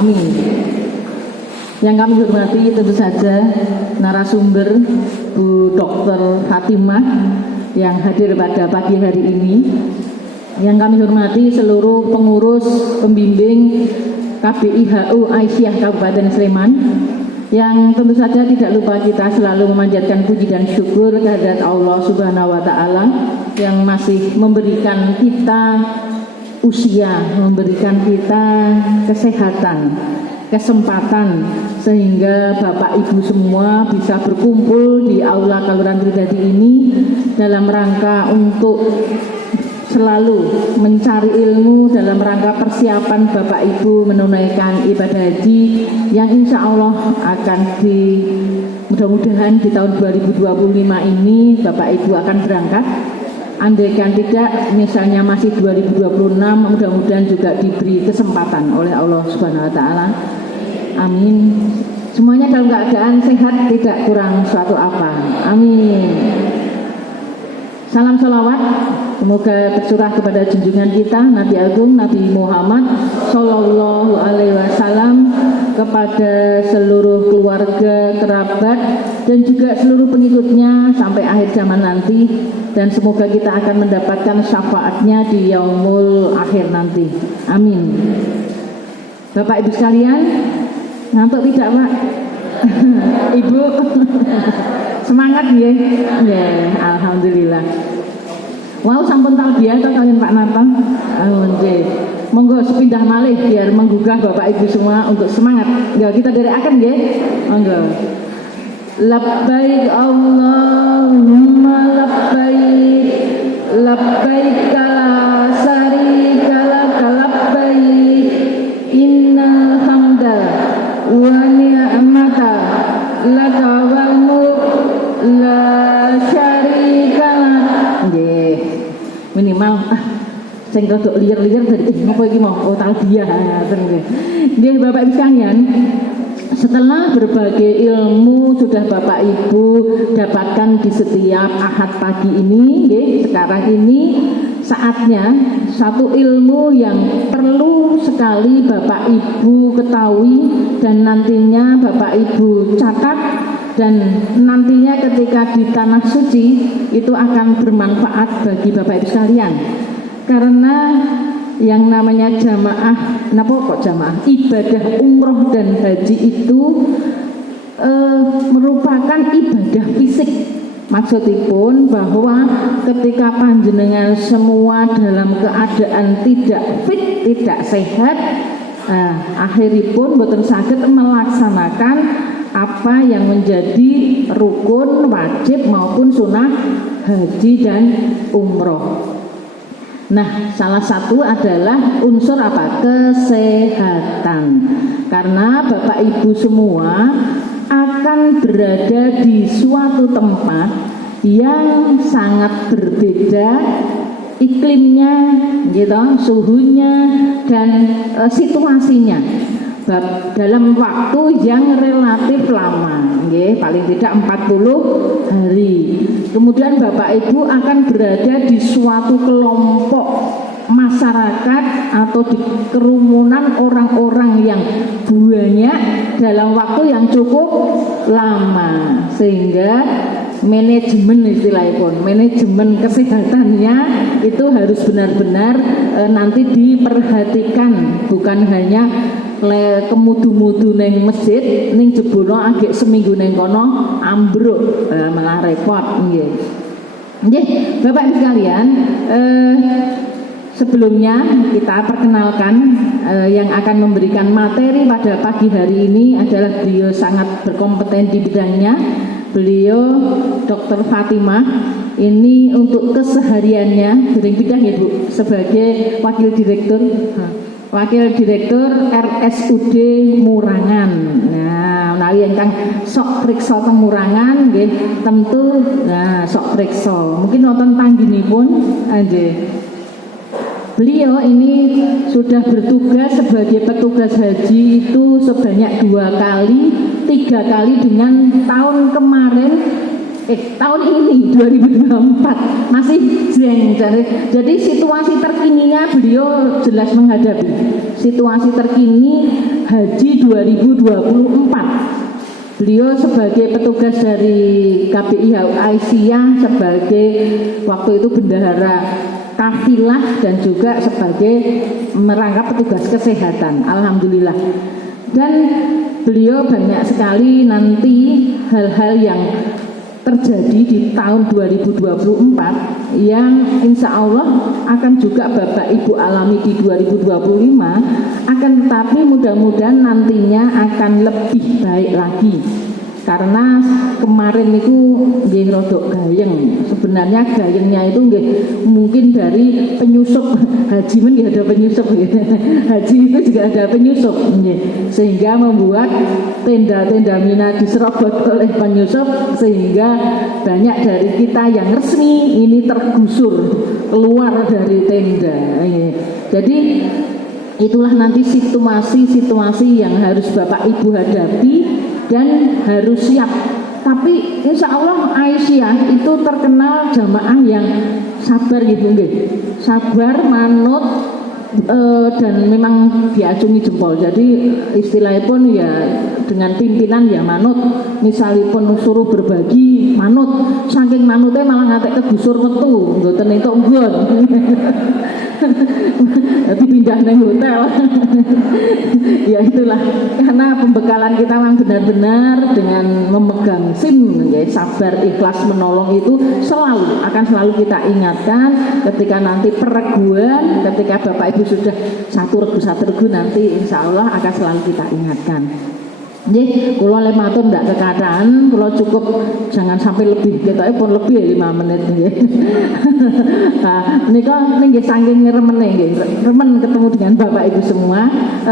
Amin. Yang kami hormati tentu saja narasumber Bu Dr. Fatimah yang hadir pada pagi hari ini. Yang kami hormati seluruh pengurus pembimbing KBIHU Aisyah Kabupaten Sleman. Yang tentu saja tidak lupa kita selalu memanjatkan puji dan syukur kehadirat Allah Subhanahu wa Ta'ala yang masih memberikan kita usia, memberikan kita kesehatan, kesempatan sehingga Bapak Ibu semua bisa berkumpul di aula Kelurahan Tridadi ini dalam rangka untuk selalu mencari ilmu dalam rangka persiapan Bapak Ibu menunaikan ibadah haji yang insya Allah akan mudah-mudahan di tahun 2025 ini Bapak Ibu akan berangkat. Andaikan tidak, misalnya masih 2026, mudah-mudahan juga diberi kesempatan oleh Allah Subhanahu wa Ta'ala. Amin. Semuanya dalam keadaan sehat, tidak kurang suatu apa. Amin. Salam salawat, semoga tercurah kepada junjungan kita Nabi Agung Nabi Muhammad Sallallahu Alaihi Wasallam, kepada seluruh keluarga, kerabat, dan juga seluruh pengikutnya sampai akhir zaman nanti, dan semoga kita akan mendapatkan syafaatnya di yaumul akhir nanti. Amin. Bapak Ibu sekalian, ngantuk tidak Pak? Ibu semangat ya? Ya, alhamdulillah. Wow, sampun talbiyah atau kalian Pak Narto? Monggo sepindah malih biar menggugah Bapak Ibu semua untuk semangat. Ya, kita derekaken nggih. Monggo. Labbaik Allahumma labbaik, labbaik la syarika lak labbaik, innal hamda wa ni'mata laka wal mulk la syarika lak. Nggih. Minimal sing rodok liyer-liyer dari napa iki mau talbiyah nggih. Bapak Ibu sekalian, setelah berbagai ilmu sudah Bapak Ibu dapatkan di setiap Ahad pagi ini, nggih, sekarang ini saatnya satu ilmu yang perlu sekali Bapak Ibu ketahui dan nantinya Bapak Ibu catat, dan nantinya ketika di tanah suci itu akan bermanfaat bagi Bapak Ibu sekalian. Karena yang namanya ibadah umroh dan haji itu merupakan ibadah fisik. Maksudipun bahwa ketika panjenengan semua dalam keadaan tidak fit, tidak sehat, akhiripun boten saged melaksanakan apa yang menjadi rukun, wajib maupun sunnah haji dan umroh. Nah, salah satu adalah unsur apa? Kesehatan. Karena Bapak Ibu semua akan berada di suatu tempat yang sangat berbeda iklimnya, gitu, suhunya dan situasinya. Dalam waktu yang relatif lama, paling tidak 40 hari. Kemudian Bapak Ibu akan berada di suatu kelompok masyarakat atau di kerumunan orang-orang yang banyak dalam waktu yang cukup lama, sehingga manajemen istilahnya, manajemen kesehatannya itu harus benar-benar nanti diperhatikan, bukan hanya kemudu-mudu neng masjid, neng jebono agak seminggu neng kono ambruk, malah repot, nggih. Bapak Ibu sekalian, sebelumnya kita perkenalkan yang akan memberikan materi pada pagi hari ini adalah beliau sangat berkompeten di bidangnya. Beliau Dr. Fatimah ini untuk kesehariannya bidang bidang ya Bu, sebagai Wakil Direktur RSUD Murangan. Nah, menawi ingkang sok priksa teng Murangan nggih tentu sok priksa. Mungkin nonton pangginipun nggih. Beliau ini sudah bertugas sebagai petugas haji itu sebanyak 2 kali, 3 kali dengan tahun kemarin tahun ini 2024 masih jeng. Jadi situasi terkininya beliau jelas menghadapi situasi terkini Haji 2024. Beliau sebagai petugas dari KBIH Aisyah, sebagai waktu itu bendahara kafilah dan juga sebagai merangkap petugas kesehatan. Alhamdulillah. Dan beliau banyak sekali nanti hal-hal yang terjadi di tahun 2024 yang insya Allah akan juga Bapak Ibu alami di 2025, akan tetapi mudah-mudahan nantinya akan lebih baik lagi. Karena kemarin itu nggih rodok gayeng. Sebenarnya gayengnya itu nggih mungkin dari penyusup haji, nggih ada penyusup gitu. Haji itu juga ada penyusup nggih. Sehingga membuat tenda-tenda Mina diserobot oleh penyusup, sehingga banyak dari kita yang resmi ini tergusur keluar dari tenda. Jadi itulah nanti situasi-situasi yang harus Bapak Ibu hadapi dan harus siap. Tapi insya Allah Aisyah itu terkenal jamaah yang sabar gitu nggih. Sabar, manut, dan memang diacungi jempol. Jadi istilahnya pun ya dengan pimpinan ya manut. Misalipun suruh berbagi manut, saking manutnya malah ngatek kegusur metu, mboten entuk nggon. Jadi pindah nang hotel. Ya itulah, karena pembekalan kita memang benar-benar dengan memegang SIM ya, sabar, ikhlas, menolong itu akan selalu kita ingatkan ketika nanti pereguan, ketika Bapak Ibu sudah satu regu nanti insya Allah akan selalu kita ingatkan. Nggih, kula le matur ndak kekathah, kula cukup jangan sampai lebih, ketoke pun lebih 5 menit nggih. Nah, nika nggih saking remene nggih, remen ketemu dengan Bapak Ibu semua.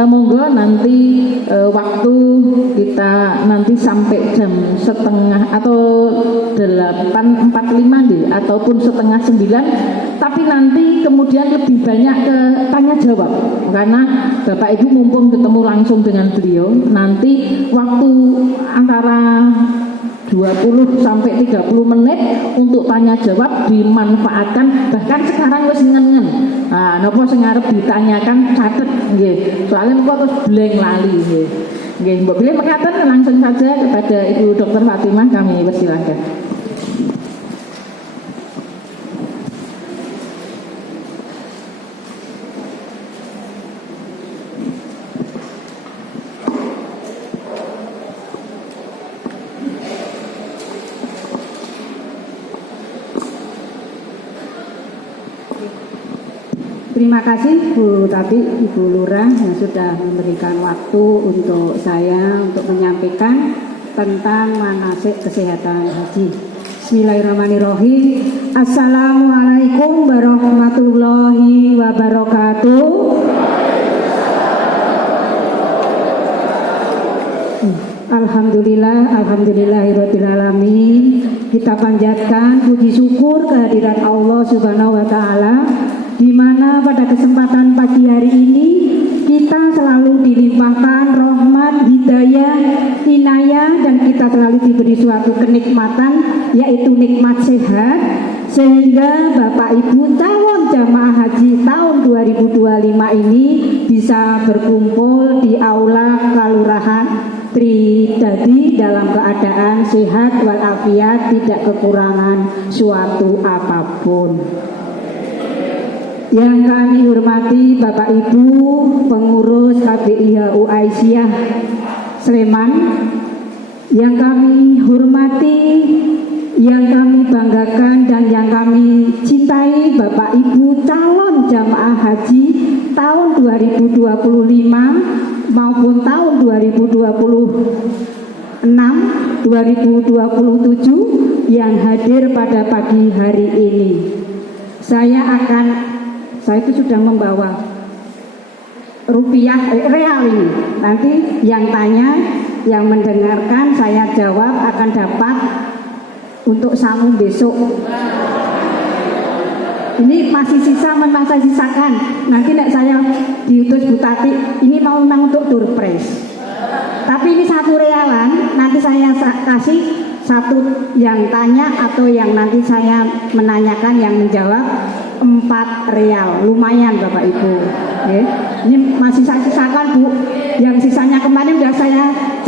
Monggo nanti waktu kita nanti sampai jam setengah atau 8.45 nggih ataupun setengah 9, tapi nanti kemudian lebih banyak ke tanya jawab karena Bapak Ibu mumpung ketemu langsung dengan beliau, nanti waktu antara 20 sampai 30 menit untuk tanya jawab dimanfaatkan, bahkan sekarang wis ngen-ngen. Nah, napa sing arep ditanyakan catet nggih. Soalnya kok terus blank lali nggih. Nggih, mbok pilih mekaten langsung saja kepada Ibu Dr. Fatimah kami persilakan. Terima kasih Bu Tati, Ibu Lurah yang sudah memberikan waktu untuk saya untuk menyampaikan tentang manasik kesehatan haji. Bismillahirrahmanirrahim. Assalamualaikum warahmatullahi wabarakatuh. Alhamdulillahirabbil alamin. Kita panjatkan puji syukur kehadirat Allah Subhanahu wa taala, di mana pada kesempatan pagi hari ini kita selalu dilimpahkan rahmat, hidayah, inayah, dan kita selalu diberi suatu kenikmatan, yaitu nikmat sehat, sehingga Bapak Ibu calon jamaah haji tahun 2025 ini bisa berkumpul di aula Kelurahan Tridadi dalam keadaan sehat walafiat, tidak kekurangan suatu apapun. Yang kami hormati Bapak Ibu pengurus KBIH Aisyah Sleman, yang kami hormati, yang kami banggakan, dan yang kami cintai Bapak Ibu calon jamaah haji tahun 2025 maupun tahun 2026, 2027 yang hadir pada pagi hari ini. Saya itu sudah membawa rupiah real ini. Nanti yang tanya, yang mendengarkan, saya jawab akan dapat untuk samu besok. Ini masih saya sisakan. Nanti saya diutus Bu Tati, ini mau memang untuk surprise. Tapi ini satu realan, nanti saya kasih satu yang tanya atau yang nanti saya menanyakan, yang menjawab 4 real, lumayan Bapak Ibu. Ini masih saya sisakan Bu, yang sisanya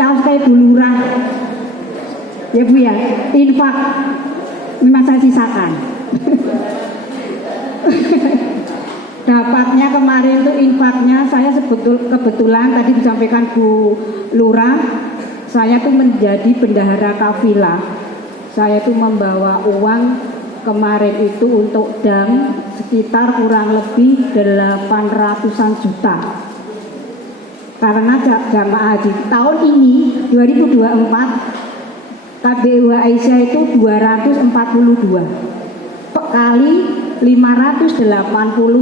caos kayak Bu Lurah. Ya Bu ya, infak memang saya sisakan. Dapatnya kemarin tuh infaknya saya kebetulan tadi disampaikan Bu Lurah, saya tuh menjadi bendahara kafilah. Saya tuh membawa uang kemarin itu untuk dam sekitar kurang lebih 800-an juta. Karena jamaah haji tahun ini 2024 KBU Aisyah itu 242 kali 580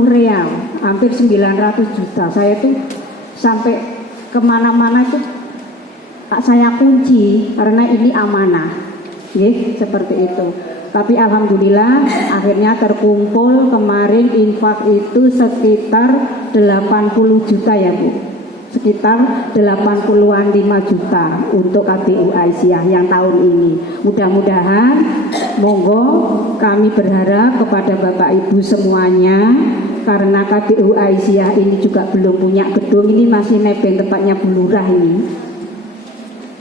real, hampir 900 juta. Saya tuh sampai kemana-mana itu saya kunci karena ini amanah, seperti itu. Tapi alhamdulillah akhirnya terkumpul kemarin infak itu sekitar 80 juta ya Bu, sekitar 80-an 5 juta untuk KBU Aisyah yang tahun ini. Mudah-mudahan monggo kami berharap kepada Bapak Ibu semuanya, karena KBU Aisyah ini juga belum punya gedung, ini masih nebeng tempatnya Bu Lurah ini,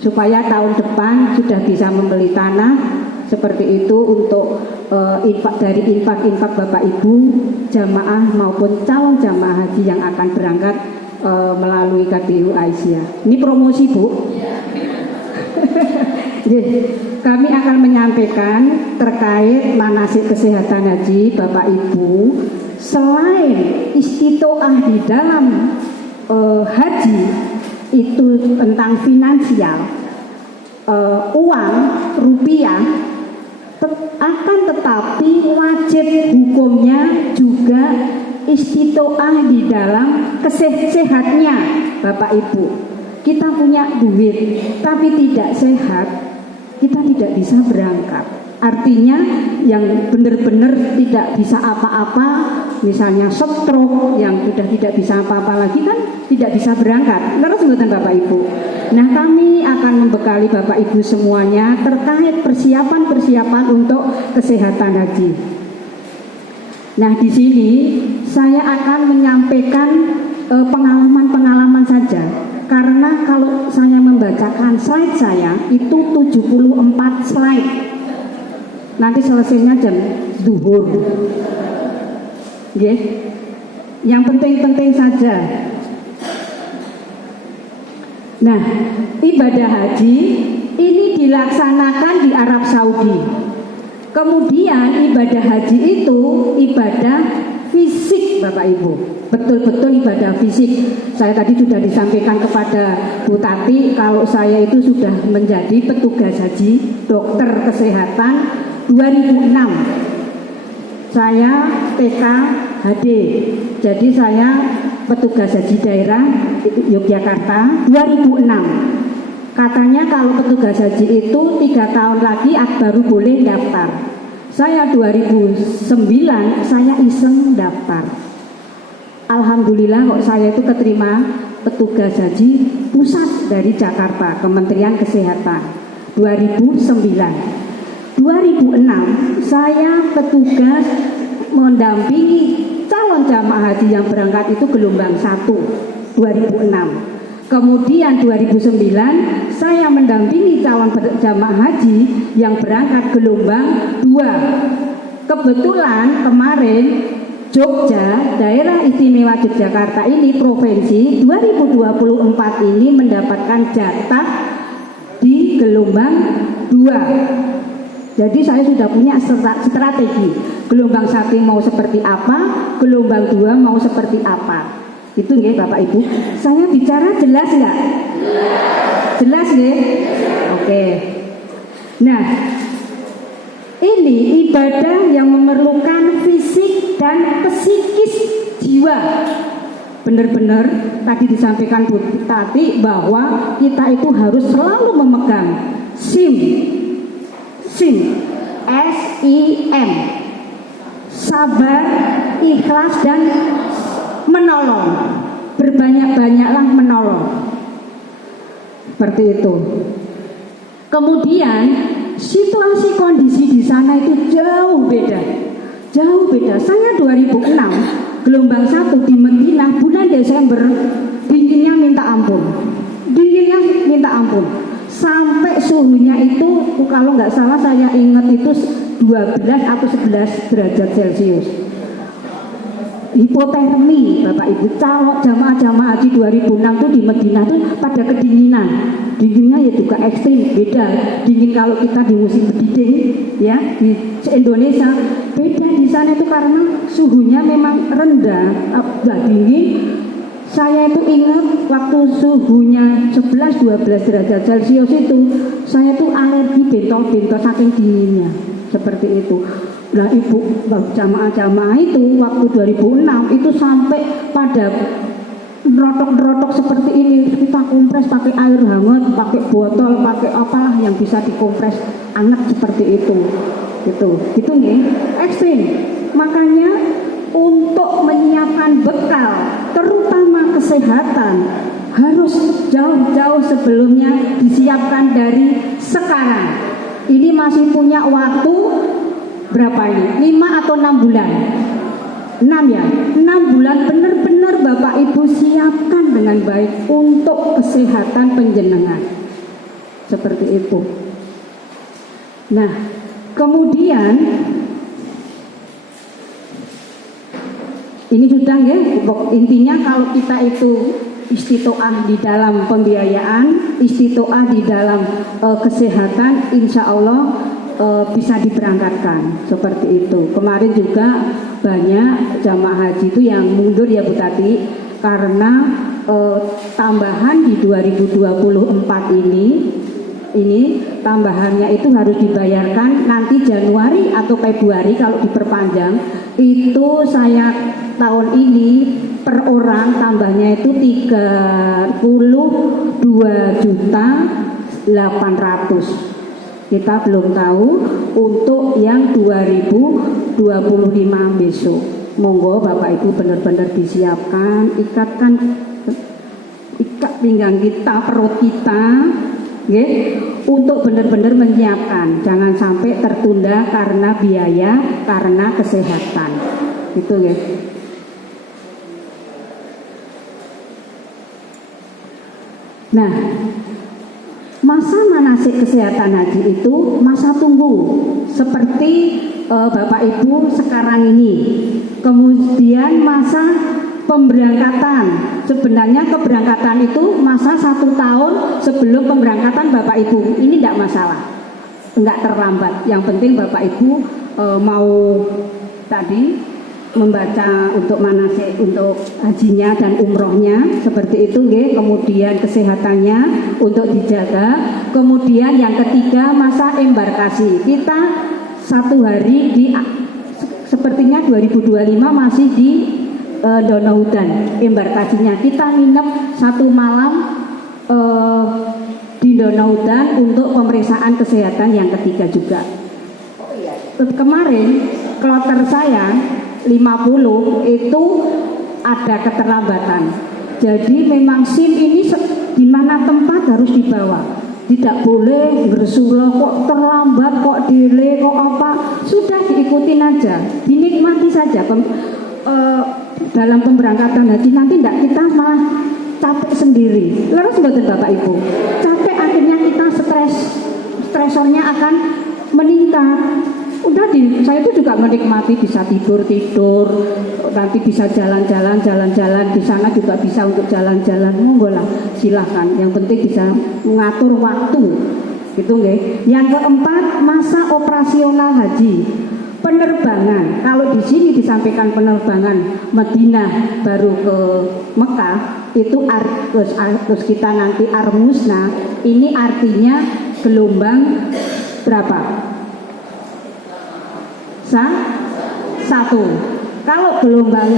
supaya tahun depan sudah bisa membeli tanah seperti itu untuk infak dari infak Bapak Ibu jamaah maupun calon jamaah haji yang akan berangkat melalui KBU Aisyah. Ini promosi Bu. Kami akan menyampaikan terkait manasik kesehatan haji Bapak Ibu. Selain istitoah di dalam haji itu tentang finansial, uang rupiah, akan tetapi wajib hukumnya juga istitoah di dalam sehatnya Bapak Ibu. Kita punya duit tapi tidak sehat, kita tidak bisa berangkat. Artinya yang benar-benar tidak bisa apa-apa, misalnya stroke yang sudah tidak bisa apa-apa lagi kan tidak bisa berangkat. Terus ngoten Bapak Ibu. Nah, kami akan membekali Bapak Ibu semuanya terkait persiapan-persiapan untuk kesehatan haji. Nah, di sini saya akan menyampaikan pengalaman-pengalaman saja. Karena kalau saya membacakan slide saya itu 74 slide. Nanti selesainya jam zuhur. Yang penting-penting saja. Nah, ibadah haji ini dilaksanakan di Arab Saudi. Kemudian ibadah haji itu ibadah fisik Bapak Ibu, betul-betul ibadah fisik. Saya tadi sudah disampaikan kepada Bu Tati kalau saya itu sudah menjadi petugas haji, dokter kesehatan 2006. Saya TK HD, jadi saya petugas haji daerah Yogyakarta 2006. Katanya kalau petugas haji itu 3 tahun lagi baru boleh daftar. Saya 2009 saya iseng daftar. Alhamdulillah kok saya itu keterima petugas haji pusat dari Jakarta, Kementerian Kesehatan 2009. 2006 saya petugas mendampingi calon jamaah haji yang berangkat itu gelombang 1 2006. Kemudian 2009 saya mendampingi calon jamaah haji yang berangkat gelombang 2. Kebetulan kemarin Jogja, daerah istimewa Yogyakarta ini provinsi 2024 ini mendapatkan jatah di gelombang 2. Jadi saya sudah punya strategi. Gelombang 1 mau seperti apa, gelombang 2 mau seperti apa. Itu nggih Bapak Ibu. Saya bicara jelas nggak? Jelas nggih? Oke. Nah, ini ibadah yang memerlukan fisik dan psikis jiwa. Benar-benar tadi disampaikan Bu Tati bahwa kita itu harus selalu memegang SIM, S-I-M, sabar, ikhlas dan menolong. Berbanyak-banyaklah menolong. Seperti itu. Kemudian situasi kondisi di sana itu jauh beda. Jauh beda. Saya 2006 gelombang 1 di Madinah bulan Desember dinginnya minta ampun. Dinginnya minta ampun, sampai suhunya itu kalau nggak salah saya ingat itu 12 atau 11 derajat Celcius. Hipotermi Bapak Ibu. Kalau jamaah-jamaah haji 2006 tuh di Madinah tuh pada kedinginan. Dinginnya ya juga ekstrim, beda dingin kalau kita di musim berdiding ya di Indonesia, beda di sana itu karena suhunya memang rendah, nggak dingin. Saya itu ingat waktu suhunya 11-12 derajat Celcius itu saya tuh alergi bentol-bentol saking dinginnya, seperti itu. Nah ibu jamaah-jamaah itu waktu 2006 itu sampai pada nerotok-nerotok seperti ini, kita kompres pakai air hangat, pakai botol, pakai apalah yang bisa dikompres hangat seperti itu, gitu nih, ekstrim. Makanya untuk menyiapkan bekal, terutama kesehatan, harus jauh-jauh sebelumnya disiapkan dari sekarang. Ini masih punya waktu berapa ini? 5 atau 6 bulan? 6 ya? 6 bulan benar-benar Bapak Ibu siapkan dengan baik untuk kesehatan panjenengan. Seperti itu. Nah, kemudian ini sudah ya, intinya kalau kita itu istitoah di dalam pembiayaan, istitoah di dalam kesehatan, insya Allah bisa diberangkatkan seperti itu. Kemarin juga banyak jamaah haji itu yang mundur ya Bu Tati, karena tambahan di 2024 ini tambahannya itu harus dibayarkan nanti Januari atau Februari kalau diperpanjang. Itu saya tahun ini per orang tambahnya itu 32.800.000. Kita belum tahu untuk yang 2025 besok. Monggo Bapak Ibu benar-benar disiapkan, ikat pinggang kita, perut kita, untuk benar-benar menyiapkan. Jangan sampai tertunda karena biaya, karena kesehatan. Itu ya. Nah, masa manasik kesehatan haji itu masa tunggu seperti Bapak Ibu sekarang ini. Kemudian masa pemberangkatan, sebenarnya keberangkatan itu masa 1 tahun sebelum pemberangkatan Bapak Ibu. Ini tidak masalah, enggak terlambat. Yang penting Bapak Ibu mau tadi membaca untuk manasik, untuk hajinya dan umrohnya seperti itu, kemudian kesehatannya untuk dijaga. Kemudian yang ketiga masa embarkasi, kita 1 hari di sepertinya 2025 masih di Donaudan embarkasinya, kita nginep 1 malam di Donaudan untuk pemeriksaan kesehatan yang ketiga juga. Kemarin kloter saya 50 itu ada keterlambatan. Jadi memang SIM ini di mana tempat harus dibawa. Tidak boleh bersulah kok terlambat, kok delay, kok apa. Sudah diikutin aja, dinikmati saja dalam pemberangkatan haji. Nanti tidak kita malah capek sendiri. Leres betul Bapak Ibu. Capek akhirnya kita stresornya akan meningkat. Udah saya itu juga menikmati, bisa tidur, nanti bisa jalan-jalan di sana juga bisa untuk jalan-jalan, monggo lah silahkan. Yang penting bisa mengatur waktu, gitu nggih. Yang keempat masa operasional haji, penerbangan. Kalau di sini disampaikan penerbangan Madinah baru ke Mekah itu terus kita nanti Armusna, ini artinya gelombang berapa? 1. Kalau gelombang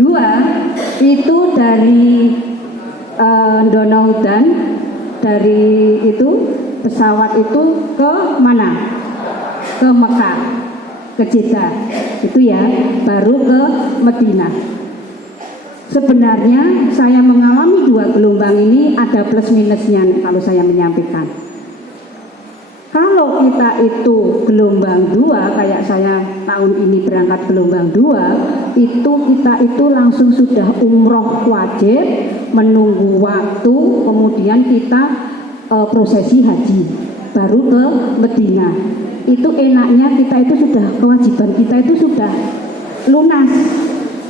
2 itu dari Donaudan, dari itu pesawat itu ke mana? Ke Mekah, ke Jeddah, itu ya, baru ke Madinah. Sebenarnya saya mengalami 2 gelombang ini ada plus minusnya kalau saya menyampaikan. Kalau kita itu gelombang 2, kayak saya tahun ini berangkat gelombang 2, itu kita itu langsung sudah umroh wajib, menunggu waktu, kemudian kita prosesi haji, baru ke Medina. Itu enaknya kita itu sudah, kewajiban kita itu sudah lunas,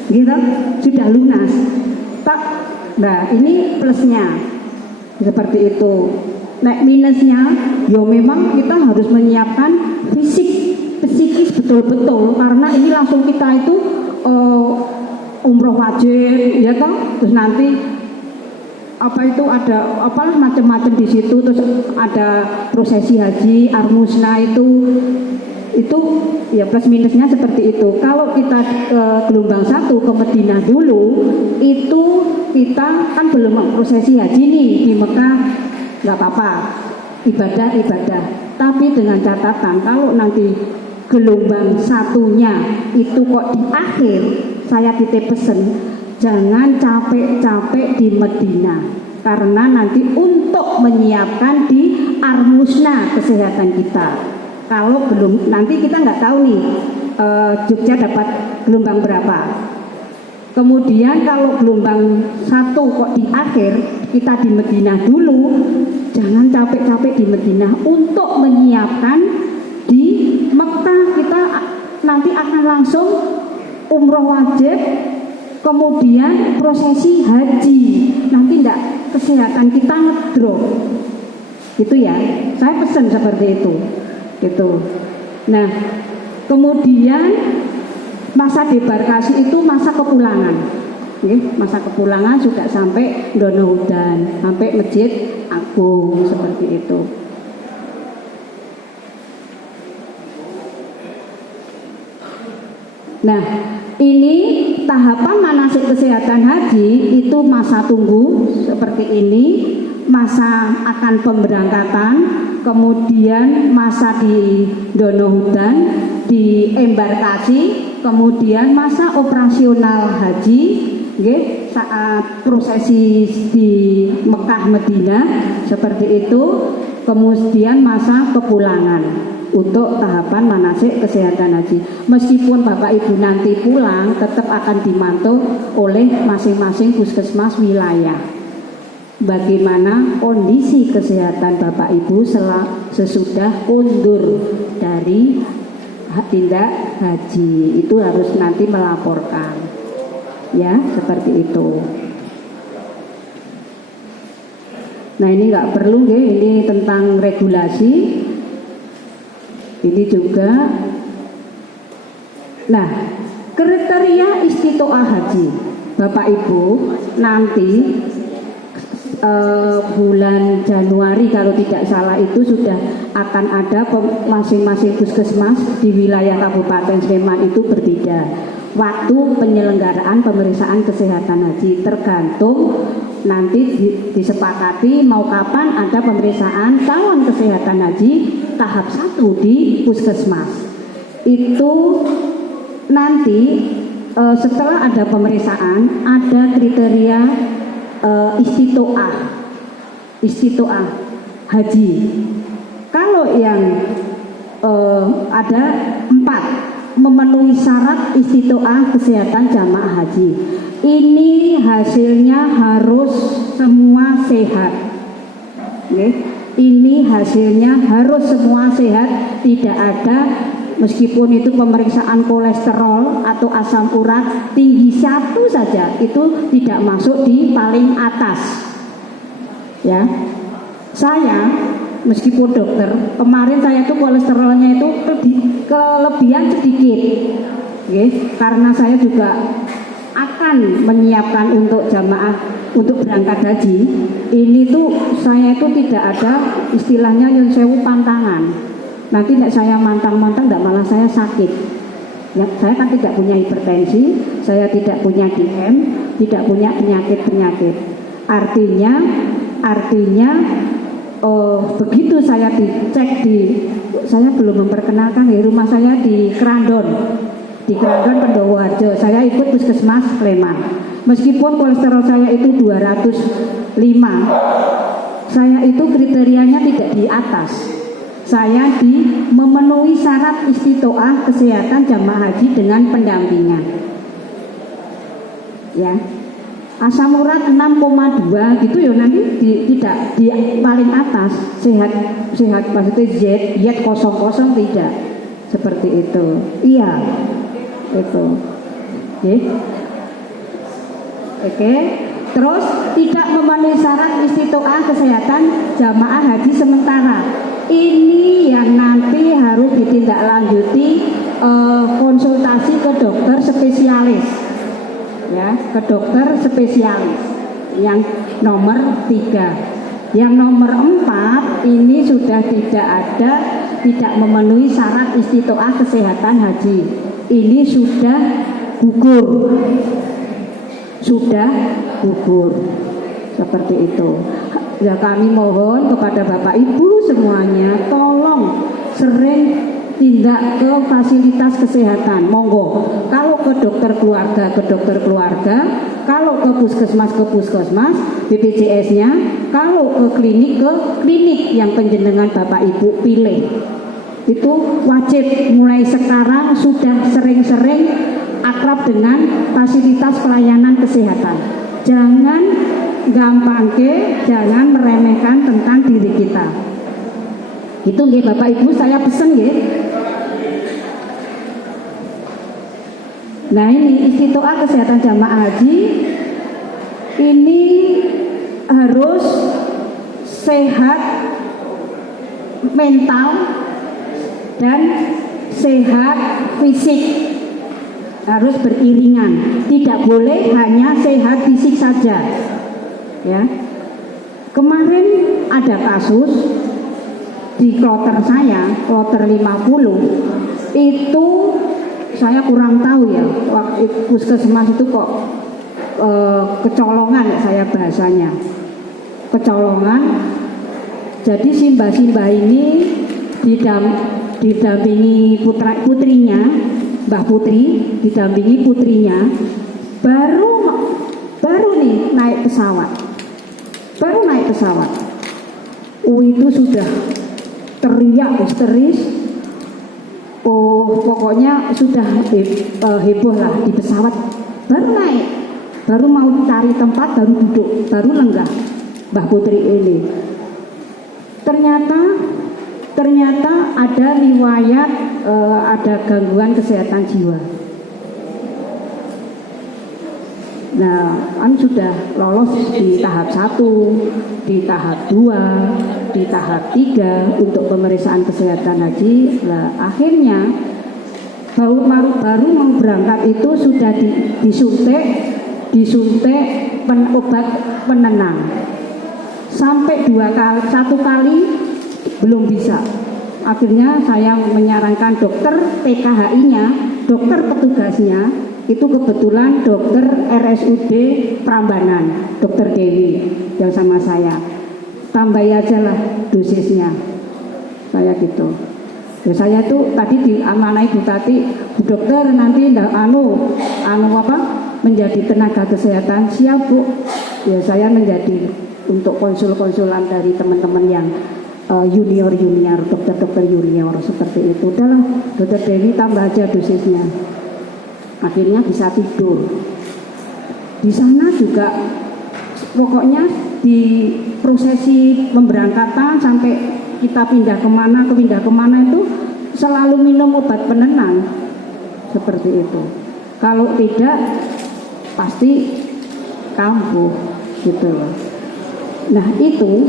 gitu, sudah lunas. Nah ini plusnya seperti itu. Nah minusnya, ya memang kita harus menyiapkan psikis betul-betul, karena ini langsung kita itu umroh wajib, ya toh. Terus nanti apa itu ada apalah macam-macam di situ, terus ada prosesi haji, armusna itu ya plus minusnya seperti itu. Kalau kita gelombang 1 ke Madinah dulu, itu kita kan belum prosesi haji nih di Mekah, nggak apa-apa, ibadah. Tapi dengan catatan kalau nanti gelombang 1-nya itu kok di akhir, saya titip pesen, jangan capek-capek di Madinah, karena nanti untuk menyiapkan di armusna kesehatan kita. Kalau belum, nanti kita nggak tahu nih Jogja dapat gelombang berapa. Kemudian kalau gelombang 1 kok di akhir, kita di Madinah dulu, jangan capek-capek di Madinah untuk menyiapkan di Mekah. Kita nanti akan langsung umroh wajib, kemudian prosesi haji. Nanti enggak, kesehatan kita ngedrop. Gitu ya. Saya pesan seperti itu. Gitu. Nah, kemudian masa debarkasi itu masa kepulangan. Masa kepulangan sudah sampai Donohudan, sampai Masjid Agung, seperti itu. Nah, ini tahapan manasik kesehatan haji itu masa tunggu seperti ini, masa akan pemberangkatan, kemudian masa di Donohudan, di embarkasi, kemudian masa operasional haji, saat prosesi di Mekah Madinah seperti itu, kemudian masa kepulangan untuk tahapan manasik kesehatan haji. Meskipun Bapak Ibu nanti pulang, tetap akan dimantau oleh masing-masing puskesmas wilayah. Bagaimana kondisi kesehatan Bapak Ibu sesudah undur dari tindak haji, itu harus nanti melaporkan, ya, seperti itu. Nah ini nggak perlu, ini tentang regulasi. Ini juga. Nah, kriteria istitoah haji, Bapak Ibu, nanti bulan Januari kalau tidak salah itu sudah akan ada masing-masing puskesmas di wilayah Kabupaten Sleman itu berbeda waktu penyelenggaraan pemeriksaan kesehatan haji, tergantung nanti disepakati mau kapan ada pemeriksaan calon kesehatan haji tahap 1 di puskesmas. Itu nanti setelah ada pemeriksaan ada kriteria istitoah haji. Kalau yang ada 4 memenuhi syarat istitoah kesehatan jamaah haji, ini hasilnya harus semua sehat. Ini hasilnya harus semua sehat, tidak ada, meskipun itu pemeriksaan kolesterol atau asam urat tinggi 1 saja, itu tidak masuk di paling atas. Ya, saya meskipun dokter, kemarin saya itu kolesterolnya itu kelebihan sedikit, karena saya juga akan menyiapkan untuk jamaah untuk berangkat haji. Ini tuh saya itu tidak ada istilahnya yang sewu pantangan. Nanti tidak saya mantang-mantang, tidak malah saya sakit. Ya, saya kan tidak punya hipertensi, saya tidak punya DM, tidak punya penyakit-penyakit. Artinya begitu saya dicek saya belum memperkenalkan ya, rumah saya di Krandon Pendowoharjo. Saya ikut puskesmas Sleman. Meskipun kolesterol saya itu 205, saya itu kriterianya tidak di atas. Saya memenuhi syarat istitoah kesehatan jamaah haji dengan pendampingan. Ya. asam urat 6,2 gitu ya, nanti tidak di paling atas, sehat maksudnya Z 00 tidak seperti itu. Iya, itu. Oke. Terus tidak memenuhi syarat istiqoah kesehatan jamaah haji sementara. Ini yang nanti harus ditindaklanjuti konsultasi ke dokter spesialis, ya, ke dokter spesialis. Yang nomor 3, yang nomor 4 ini sudah tidak memenuhi syarat istiqoah kesehatan haji. Ini sudah gugur. Seperti itu. Ya, kami mohon kepada Bapak Ibu semuanya, tolong sering tindak ke fasilitas kesehatan. Monggo, kalau ke dokter keluarga, kalau ke puskesmas, BPJS-nya, kalau ke klinik yang penjenengan Bapak Ibu pilih. Itu wajib mulai sekarang sudah sering-sering akrab dengan fasilitas pelayanan kesehatan. Jangan jangan meremehkan tentang diri kita. Itu nggih Bapak Ibu, saya pesen nggih. Nah, ini istiqoah kesehatan jamaah haji ini harus sehat mental dan sehat fisik. Harus beriringan, tidak boleh hanya sehat fisik saja, ya. Kemarin ada kasus di kloter saya, kloter 50, itu saya kurang tahu ya, waktu puskesmas itu kok kecolongan ya, saya bahasanya kecolongan. Jadi simbah-simbah ini didampingi putrinya, Mbah Putri, didampingi putrinya, baru nih naik pesawat. Itu sudah teriak histeris. Pokoknya sudah heboh lah di pesawat. Baru naik, baru mau cari tempat, baru duduk, baru lenggah Mbah Putri ini. Ternyata ada riwayat ada gangguan kesehatan jiwa. Nah, sudah lolos di tahap 1, di tahap 2, di tahap 3 untuk pemeriksaan kesehatan haji. Nah, akhirnya baru mau berangkat itu sudah disuntik obat penenang. Sampai 1 kali belum bisa. Akhirnya saya menyarankan dokter PKHI-nya, dokter petugasnya, itu kebetulan dokter RSUD Prambanan, dokter Dewi yang sama saya. Tambah aja lah dosisnya. Saya gitu. Ya, saya itu tadi diamanai Bu Tati, Bu dokter nanti menjadi tenaga kesehatan. Siap Bu. Ya, saya menjadi untuk konsul-konsulan dari teman-teman yang junior, dokter junior seperti itu. Udahlah, dokter Dewi tambah aja dosisnya. Akhirnya bisa tidur. Di sana juga pokoknya di prosesi pemberangkatan sampai kita pindah kemana itu selalu minum obat penenang seperti itu. Kalau tidak pasti kambuh gitu loh. Nah, itu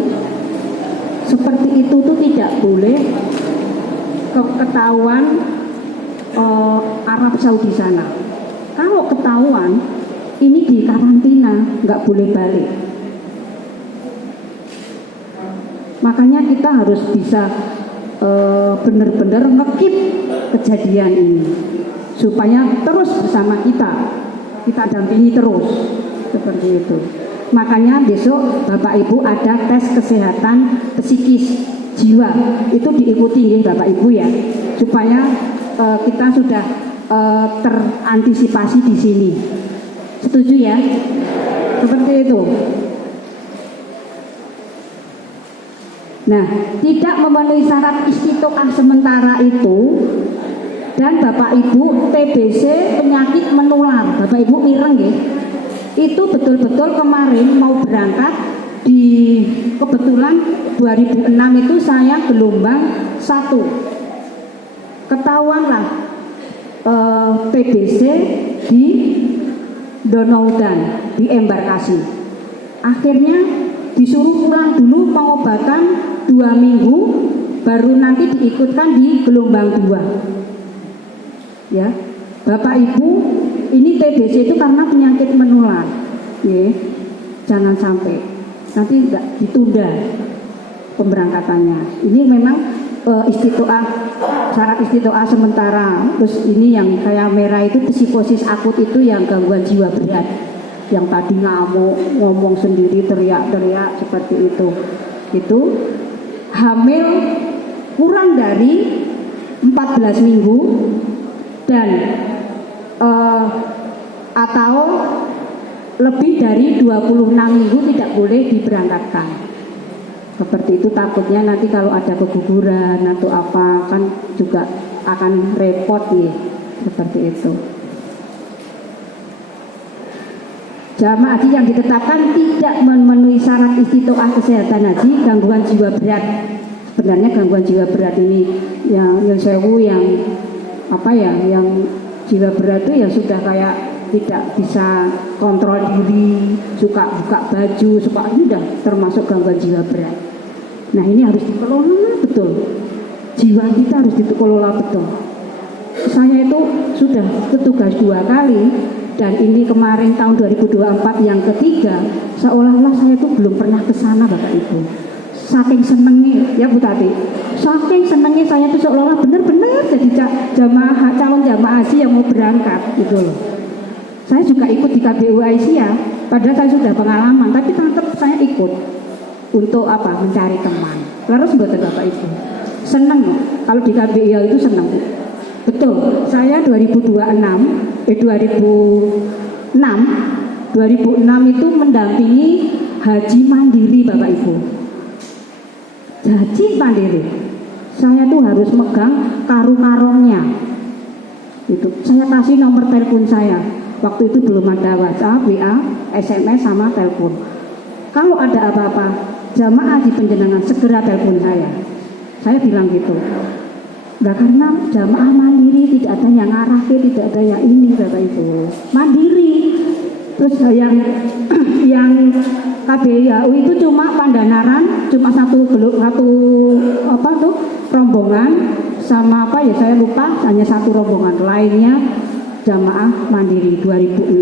seperti itu tuh tidak boleh ketahuan Arab Saudi sana. Kalau ketahuan ini di karantina, nggak boleh balik. Makanya kita harus bisa benar-benar ngekip kejadian ini supaya terus bersama kita dampingi terus seperti itu. Makanya besok Bapak Ibu ada tes kesehatan psikis jiwa, itu diikuti ya Bapak Ibu ya, supaya kita sudah terantisipasi di sini. Setuju ya? Seperti itu. Nah, tidak memenuhi syarat istiqoah sementara itu, dan Bapak Ibu TBC penyakit menular. Bapak Ibu mireng ya? Itu betul-betul kemarin mau berangkat kebetulan 2006 itu saya gelombang 1. Ketahuanlah TBC di Donaudan, di embarkasi. Akhirnya disuruh pulang dulu pengobatan 2 minggu, baru nanti diikutkan di gelombang 2. Ya, Bapak Ibu, ini TBC itu karena penyakit menular. Ya, jangan sampai nanti ditunda pemberangkatannya. Ini memang syarat istitoah sementara. Terus ini yang kayak merah itu psikosis akut, itu yang gangguan jiwa berat, yang tadi ngamuk, ngomong sendiri, teriak-teriak seperti itu hamil kurang dari 14 minggu dan atau lebih dari 26 minggu tidak boleh diberangkatkan. Seperti itu, takutnya nanti kalau ada keguguran atau apa kan juga akan repot nih, seperti itu. Jamaah haji yang ditetapkan tidak memenuhi syarat istitoah kesehatan haji gangguan jiwa berat. Sebenarnya gangguan jiwa berat ini yang sewu, yang apa ya, yang jiwa berat itu yang sudah kayak tidak bisa kontrol diri, suka buka baju, suka, ini udah termasuk gangguan jiwa berat. Nah, ini harus dikelola betul. Jiwa kita harus dikelola betul. Saya itu sudah petugas 2 kali, dan ini kemarin tahun 2024 yang ketiga, seolah-olah saya itu belum pernah ke sana, Bapak Ibu. Saking senengnya, ya Bu Tati, saking senengnya saya itu seolah-olah benar-benar jadi calon jamaah haji yang mau berangkat gitu loh. Saya juga ikut di KBU Aisyah, padahal saya sudah pengalaman, tapi tetap saya ikut untuk apa? Mencari teman. Lalu sebutan Bapak Ibu, seneng kalau di KBU itu seneng. Betul, saya 2006 itu mendampingi haji mandiri, Bapak Ibu. Haji mandiri, saya tuh harus megang karung-karungnya. Itu saya kasih nomor telepon saya. Waktu itu belum ada WhatsApp, WA, SMS sama telepon. Kalau ada apa-apa, jamaah di penjenengan segera telepon saya. Saya bilang gitu. Nah, karena jamaah mandiri, tidak ada yang ngarahin, tidak ada yang ini, Bapak Ibu. Mandiri. Terus yang KBU itu cuma Pandanaran, cuma satu apa tuh rombongan, sama apa ya saya lupa, hanya satu rombongan, lainnya jamaah mandiri 2006.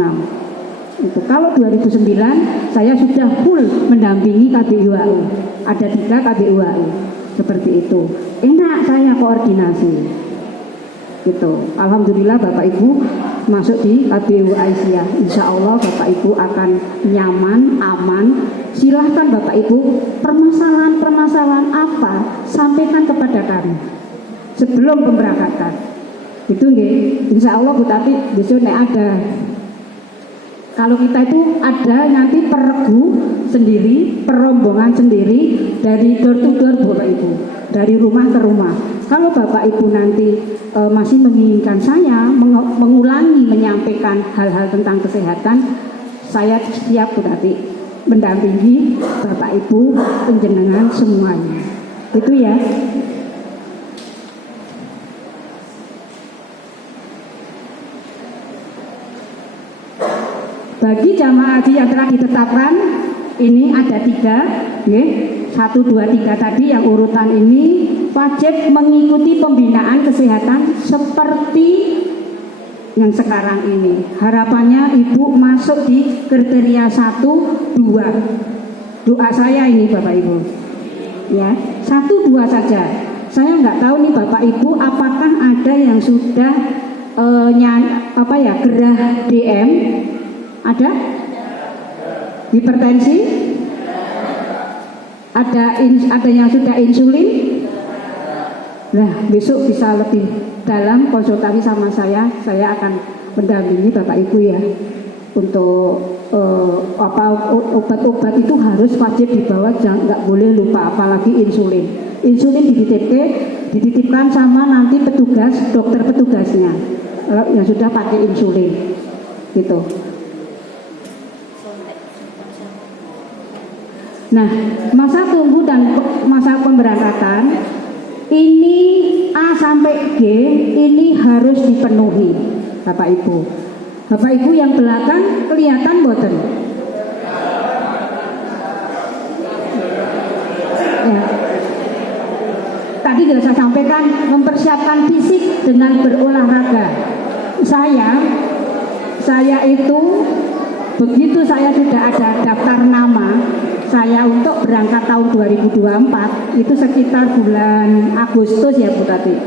Itu kalau 2009 saya sudah full mendampingi KBUAU. Ada 3 KBUAU seperti itu. Enak saya koordinasi. Gitu. Alhamdulillah Bapak Ibu masuk di KBU Aisyah. Insya Allah Bapak Ibu akan nyaman, aman. Silahkan Bapak Ibu, permasalahan apa sampaikan kepada kami sebelum pemberangkatan. Itu nggih. Insya Allah Bu Tati besok ada. Kalau kita itu ada nanti peregu sendiri, perombongan sendiri dari door to door Bapak Ibu, dari rumah ke rumah. Kalau Bapak Ibu nanti masih menginginkan saya mengulangi menyampaikan hal-hal tentang kesehatan, saya siap Bu Tati mendampingi Bapak Ibu penjenengan semuanya. Itu ya. Bagi jamaah haji yang telah ditetapkan, ini ada 3, ya, 1, 2, 3 tadi yang urutan ini wajib mengikuti pembinaan kesehatan seperti yang sekarang ini. Harapannya Ibu masuk di kriteria 1, 2. Doa saya ini Bapak Ibu, ya 1, 2 saja. Saya nggak tahu nih Bapak Ibu apakah ada yang sudah gerah DM. Ada? Hipertensi? Ada yang sudah insulin? Nah, besok bisa lebih dalam konsultasi sama saya akan mendampingi Bapak Ibu ya. Untuk obat-obat itu harus wajib dibawa, nggak boleh lupa, apalagi insulin. Insulin dititipkan sama nanti dokter petugasnya yang sudah pakai insulin, gitu. Nah, masa tunggu dan masa pemberangkatan ini A sampai G ini harus dipenuhi, Bapak Ibu. Bapak Ibu yang belakang kelihatan boten? Ya. Tadi sudah saya sampaikan mempersiapkan fisik dengan berolahraga. Saya itu begitu saya sudah ada daftar nama saya untuk berangkat tahun 2024 itu sekitar bulan Agustus ya Bu tadi.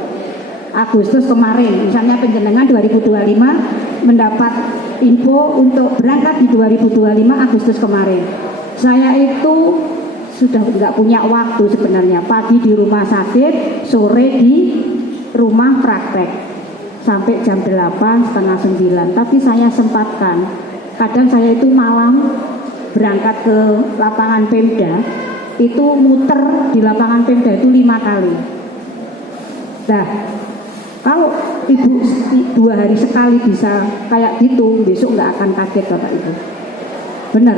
Agustus kemarin, misalnya penjenengan 2025 mendapat info untuk berangkat di 2025 Agustus kemarin. Saya itu sudah tidak punya waktu sebenarnya, pagi di rumah sakit, sore di rumah praktek sampai jam 8, setengah 9, tapi saya sempatkan, kadang saya itu malam berangkat ke lapangan Pemda, itu muter di lapangan Pemda itu 5 kali. Nah, kalau Ibu 2 hari sekali bisa kayak gitu, besok nggak akan kaget Bapak Ibu. Benar,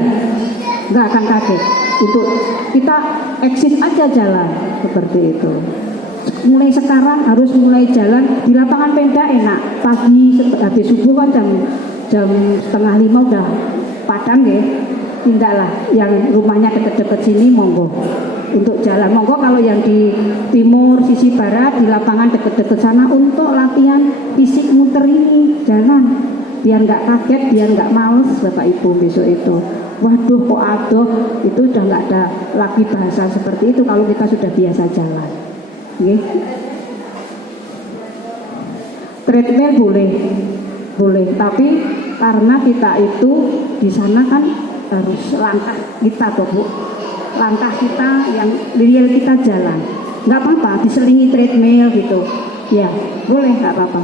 nggak akan kaget. Itu kita exit aja jalan seperti itu. Mulai sekarang harus mulai jalan di lapangan Pemda enak. Pagi habis subuh kan jam setengah 5 udah padam ya. Tindaklah yang rumahnya deket-deket sini monggo untuk jalan. Monggo kalau yang di timur sisi barat di lapangan deket-deket sana untuk latihan fisik muter ini jalan biar nggak kaget, biar nggak males Bapak Ibu besok itu. Waduh kok aduh, itu udah nggak ada lagi bahasa seperti itu kalau kita sudah biasa jalan. Treadmill boleh, tapi karena kita itu di sana kan harus langkah kita toh Bu, langkah kita yang real kita jalan. Nggak apa-apa diselingi treadmill gitu, ya boleh nggak apa-apa.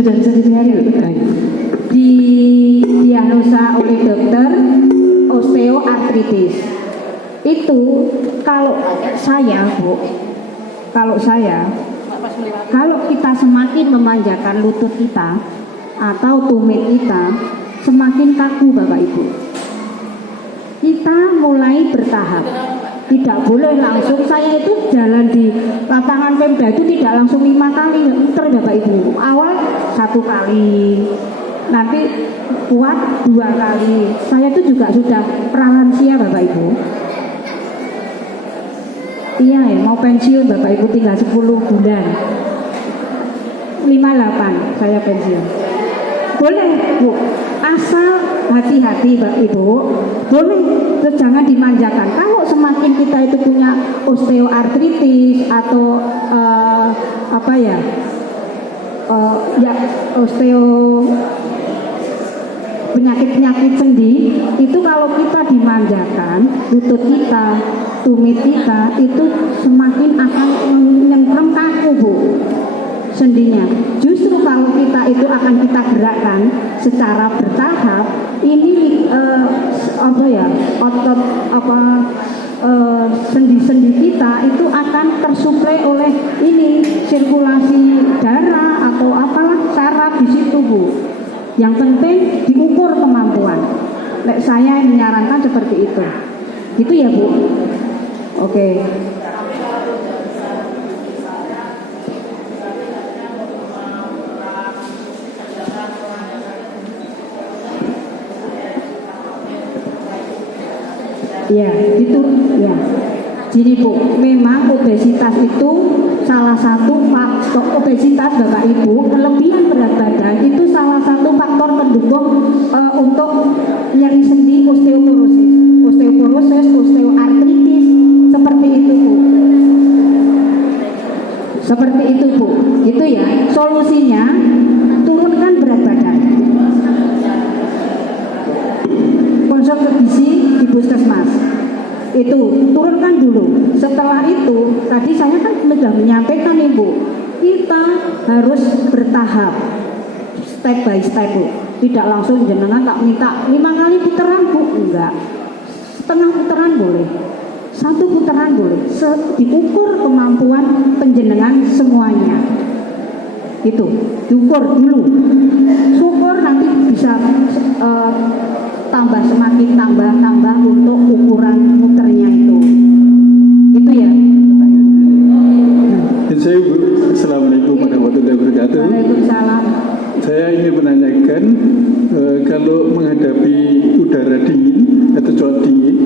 Sudah bisa dilihat di diagnosa oleh dokter osteoartritis. Itu kalau kita semakin memanjakan lutut kita atau tumit kita, semakin kaku Bapak Ibu. Kita mulai bertahap. Tidak boleh langsung, saya itu jalan di lapangan Pemda itu tidak langsung 5 kali muter Bapak Ibu. Awal 1 kali, nanti kuat 2 kali. Saya itu juga sudah pralansia Bapak Ibu. Iya ya, mau pensiun Bapak Ibu tinggal 10 bulan. 58 saya pensiun. Boleh Bu, asal hati-hati Mbak Ibu, boleh, terus jangan dimanjakan. Kalau semakin kita itu punya osteoartritis atau penyakit-penyakit sendi, itu kalau kita dimanjakan, lutut kita, tumit kita, itu semakin akan menyengkram kaku Bu sendinya. Justru kalau kita itu akan kita gerakkan secara bertahap, ini sendi-sendi kita itu akan tersuplai oleh ini sirkulasi darah atau apalah saraf di situ Bu. Yang penting diukur kemampuan. Saya menyarankan seperti itu. Gitu ya Bu. Oke. Ya, itu ya. Jadi Bu, memang obesitas itu salah satu faktor obesitas Bapak Ibu, kelebihan berat badan itu salah satu faktor pendukung untuk nyeri sendi osteoporosis, osteoartritis, seperti itu Bu. Seperti itu Bu. Itu ya. Solusinya turunkan berat badan. Konsul ke gizi di puskesmas. Itu turunkan dulu. Setelah itu tadi saya kan sudah menyampaikan Ibu, kita harus bertahap, step by step Bu. Tidak langsung jenengan tak minta 5 kali putaran Bu, enggak. Setengah putaran boleh. 1 putaran boleh. Diukur kemampuan penjenengan semuanya. Itu diukur dulu. Syukur nanti bisa tambah semakin tambah untuk ukuran muternya itu ya. Saya Bu, Assalamualaikum warahmatullahi wabarakatuh. Waalaikumsalam. Saya ingin menanyakan kalau menghadapi udara dingin atau cuaca dingin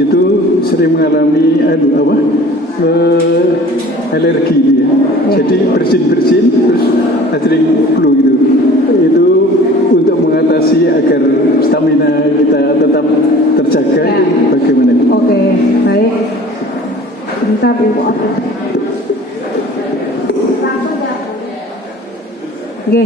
itu sering mengalami alergi ya. Jadi bersin terus sering flu gitu. Itu untuk mengatasi agar stamina kita tetap terjaga Ya. bagaimana? Oke, baik. Bentar Ibu. Oke.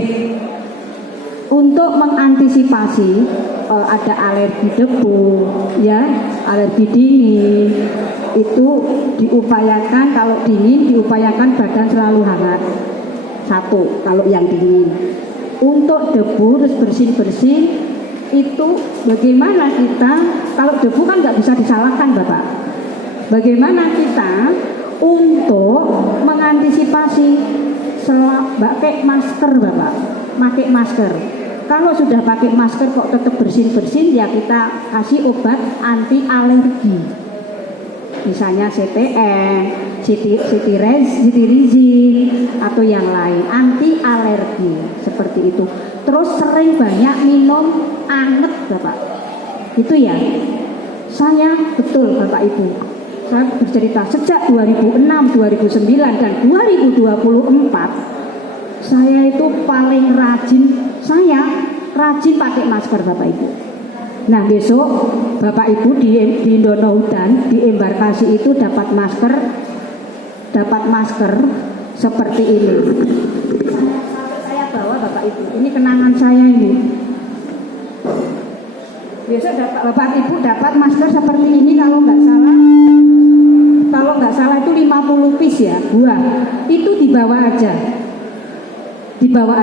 Untuk mengantisipasi ada alergi debu, ya, alergi dingin, itu diupayakan kalau dingin diupayakan badan selalu hangat. 1 kalau yang dingin. Untuk debu terus bersin itu bagaimana kita, kalau debu kan nggak bisa disalahkan Bapak. Bagaimana kita untuk mengantisipasi pakai masker Bapak, pakai masker. Kalau sudah pakai masker kok tetap bersin ya kita kasih obat anti alergi. Misalnya CTN, cetirizin atau yang lain anti alergi seperti itu. Terus sering banyak minum anget Bapak. Itu ya. Saya betul Bapak Ibu. Saya bercerita sejak 2006, 2009 dan 2024 saya itu paling rajin pakai masker Bapak Ibu. Nah besok Bapak Ibu di Indonehudan di embarkasi itu dapat masker seperti ini. Saya bawa Bapak Ibu. Ini kenangan saya ini. Besok Bapak Ibu dapat masker seperti ini kalau nggak salah itu 50 piece ya buah. Itu dibawa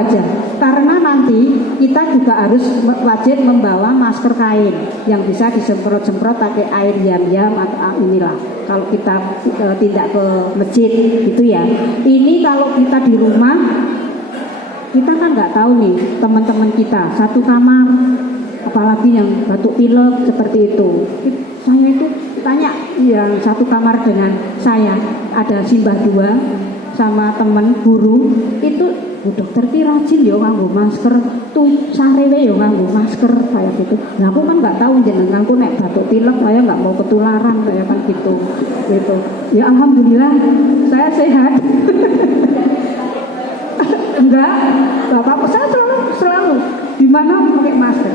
aja karena nanti kita juga harus wajib membawa masker kain yang bisa disemprot-semprot pakai air yam-yam atau inilah kalau kita tidak ke masjid gitu ya. Ini kalau kita di rumah kita kan nggak tahu nih teman-teman kita satu kamar apalagi yang batuk pilek seperti itu. Saya itu tanya yang satu kamar dengan saya ada simbah 2 sama teman guru itu Bu dokter ki rajin ya nganggo masker, tuh sarewe ya nganggo masker kayak gitu. Nah aku kan nggak tahu jenenganku nek batuk pilek saya nggak mau ketularan kayak kan gitu. Ya alhamdulillah saya sehat. Enggak, Bapak saya selalu di mana pakai masker.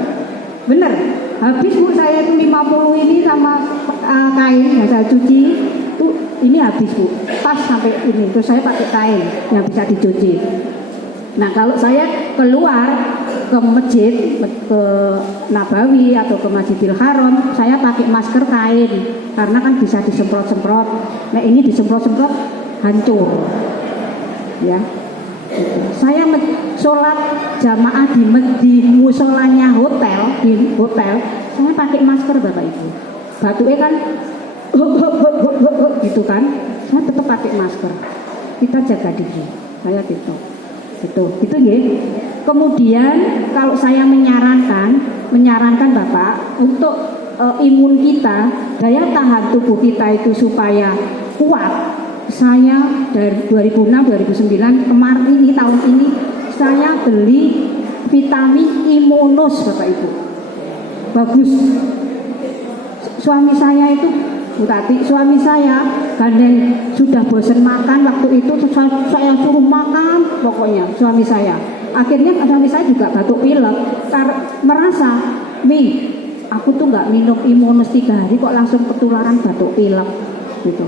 Bener. Habis Bu saya itu 50 ini sama kain yang saya cuci tuh ini habis Bu. Pas sampai ini terus saya pakai kain yang bisa dicuci. Nah kalau saya keluar ke masjid, ke Nabawi atau ke Masjidil Haram, saya pakai masker kain karena kan bisa disemprot-semprot. Nah ini disemprot-semprot hancur, ya. Saya sholat jamaah di musolanya di hotel, saya pakai masker Bapak Ibu. Batuknya kan gitu kan, saya tetap pakai masker. Kita jaga diri, saya gitu. Itu ya. Kemudian kalau saya menyarankan Bapak untuk imun kita, daya tahan tubuh kita itu supaya kuat. Saya dari 2006 2009 tahun ini saya beli vitamin Imunus Bapak Ibu. Bagus. Suami saya itu Bu Tati, suami saya gandeng sudah bosan makan waktu itu saya suruh makan pokoknya suami saya. Akhirnya suami saya juga batuk pilek merasa, aku tuh nggak minum Imunus 3 hari kok langsung ketularan batuk pilek gitu.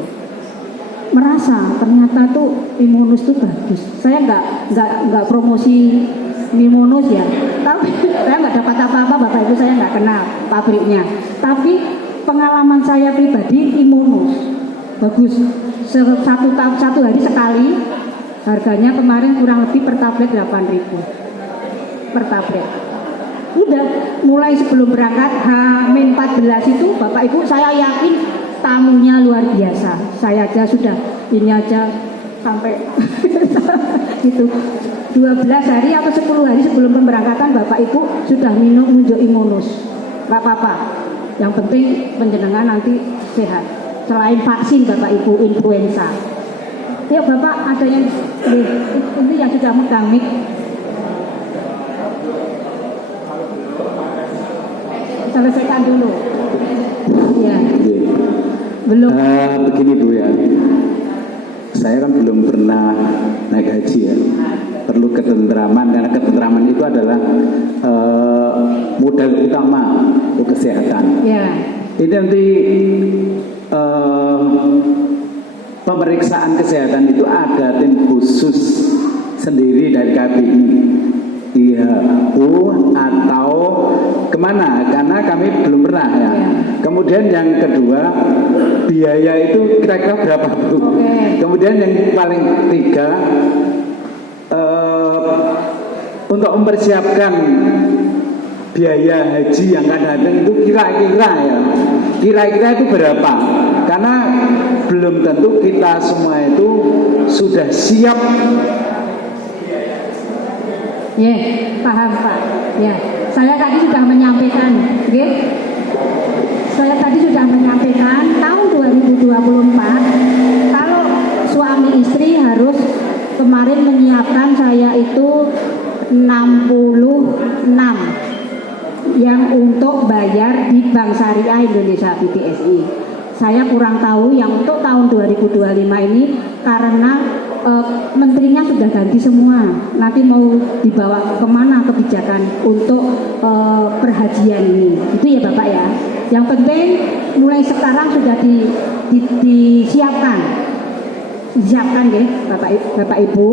Merasa ternyata tuh Imunus tuh bagus. Saya nggak promosi Imunus ya, tapi saya nggak dapat apa-apa Bapak Ibu, saya nggak kenal pabriknya. Tapi pengalaman saya pribadi Imunus bagus. Satu hari sekali, harganya kemarin kurang lebih per tablet 8.000 per tablet. Udah mulai sebelum berangkat H-14 itu Bapak Ibu saya yakin tamunya luar biasa. Saya aja sudah ini aja sampai gitu 12 hari atau 10 hari sebelum pemberangkatan Bapak Ibu sudah minum Munjo Imunus. Gak apa-apa. Yang penting penjenengan nanti sehat. Selain vaksin Bapak Ibu influenza. Ya Bapak ada yang ini yang sudah megang mic. Selesaikan dulu. Ya. Belum. Begini Bu ya. Saya kan belum pernah naik haji ya. Perlu ketentraman karena ketentraman itu adalah modal utama untuk kesehatan. Ya. Ini nanti pemeriksaan kesehatan itu ada tim khusus sendiri dari KPI. IHU atau kemana? Karena kami belum pernah ya. Kemudian yang kedua biaya itu kira-kira berapa Bu? Kemudian yang paling tiga untuk mempersiapkan biaya haji yang akan datang itu kira-kira ya. Kira-kira itu berapa? Karena belum tentu kita semua itu sudah siap. Ya, paham Pak. Ya, saya tadi sudah menyampaikan, oke? Saya tadi sudah menyampaikan tahun 2024 kalau suami istri harus kemarin menyiapkan saya itu 66 yang untuk bayar di Bank Syariah Indonesia BBSI. Saya kurang tahu yang untuk tahun 2025 ini karena menterinya sudah ganti semua. Nanti mau dibawa kemana kebijakan untuk perhajian ini. Itu ya Bapak ya. Yang penting mulai sekarang sudah disiapkan. Disiapkan ya Bapak Ibu.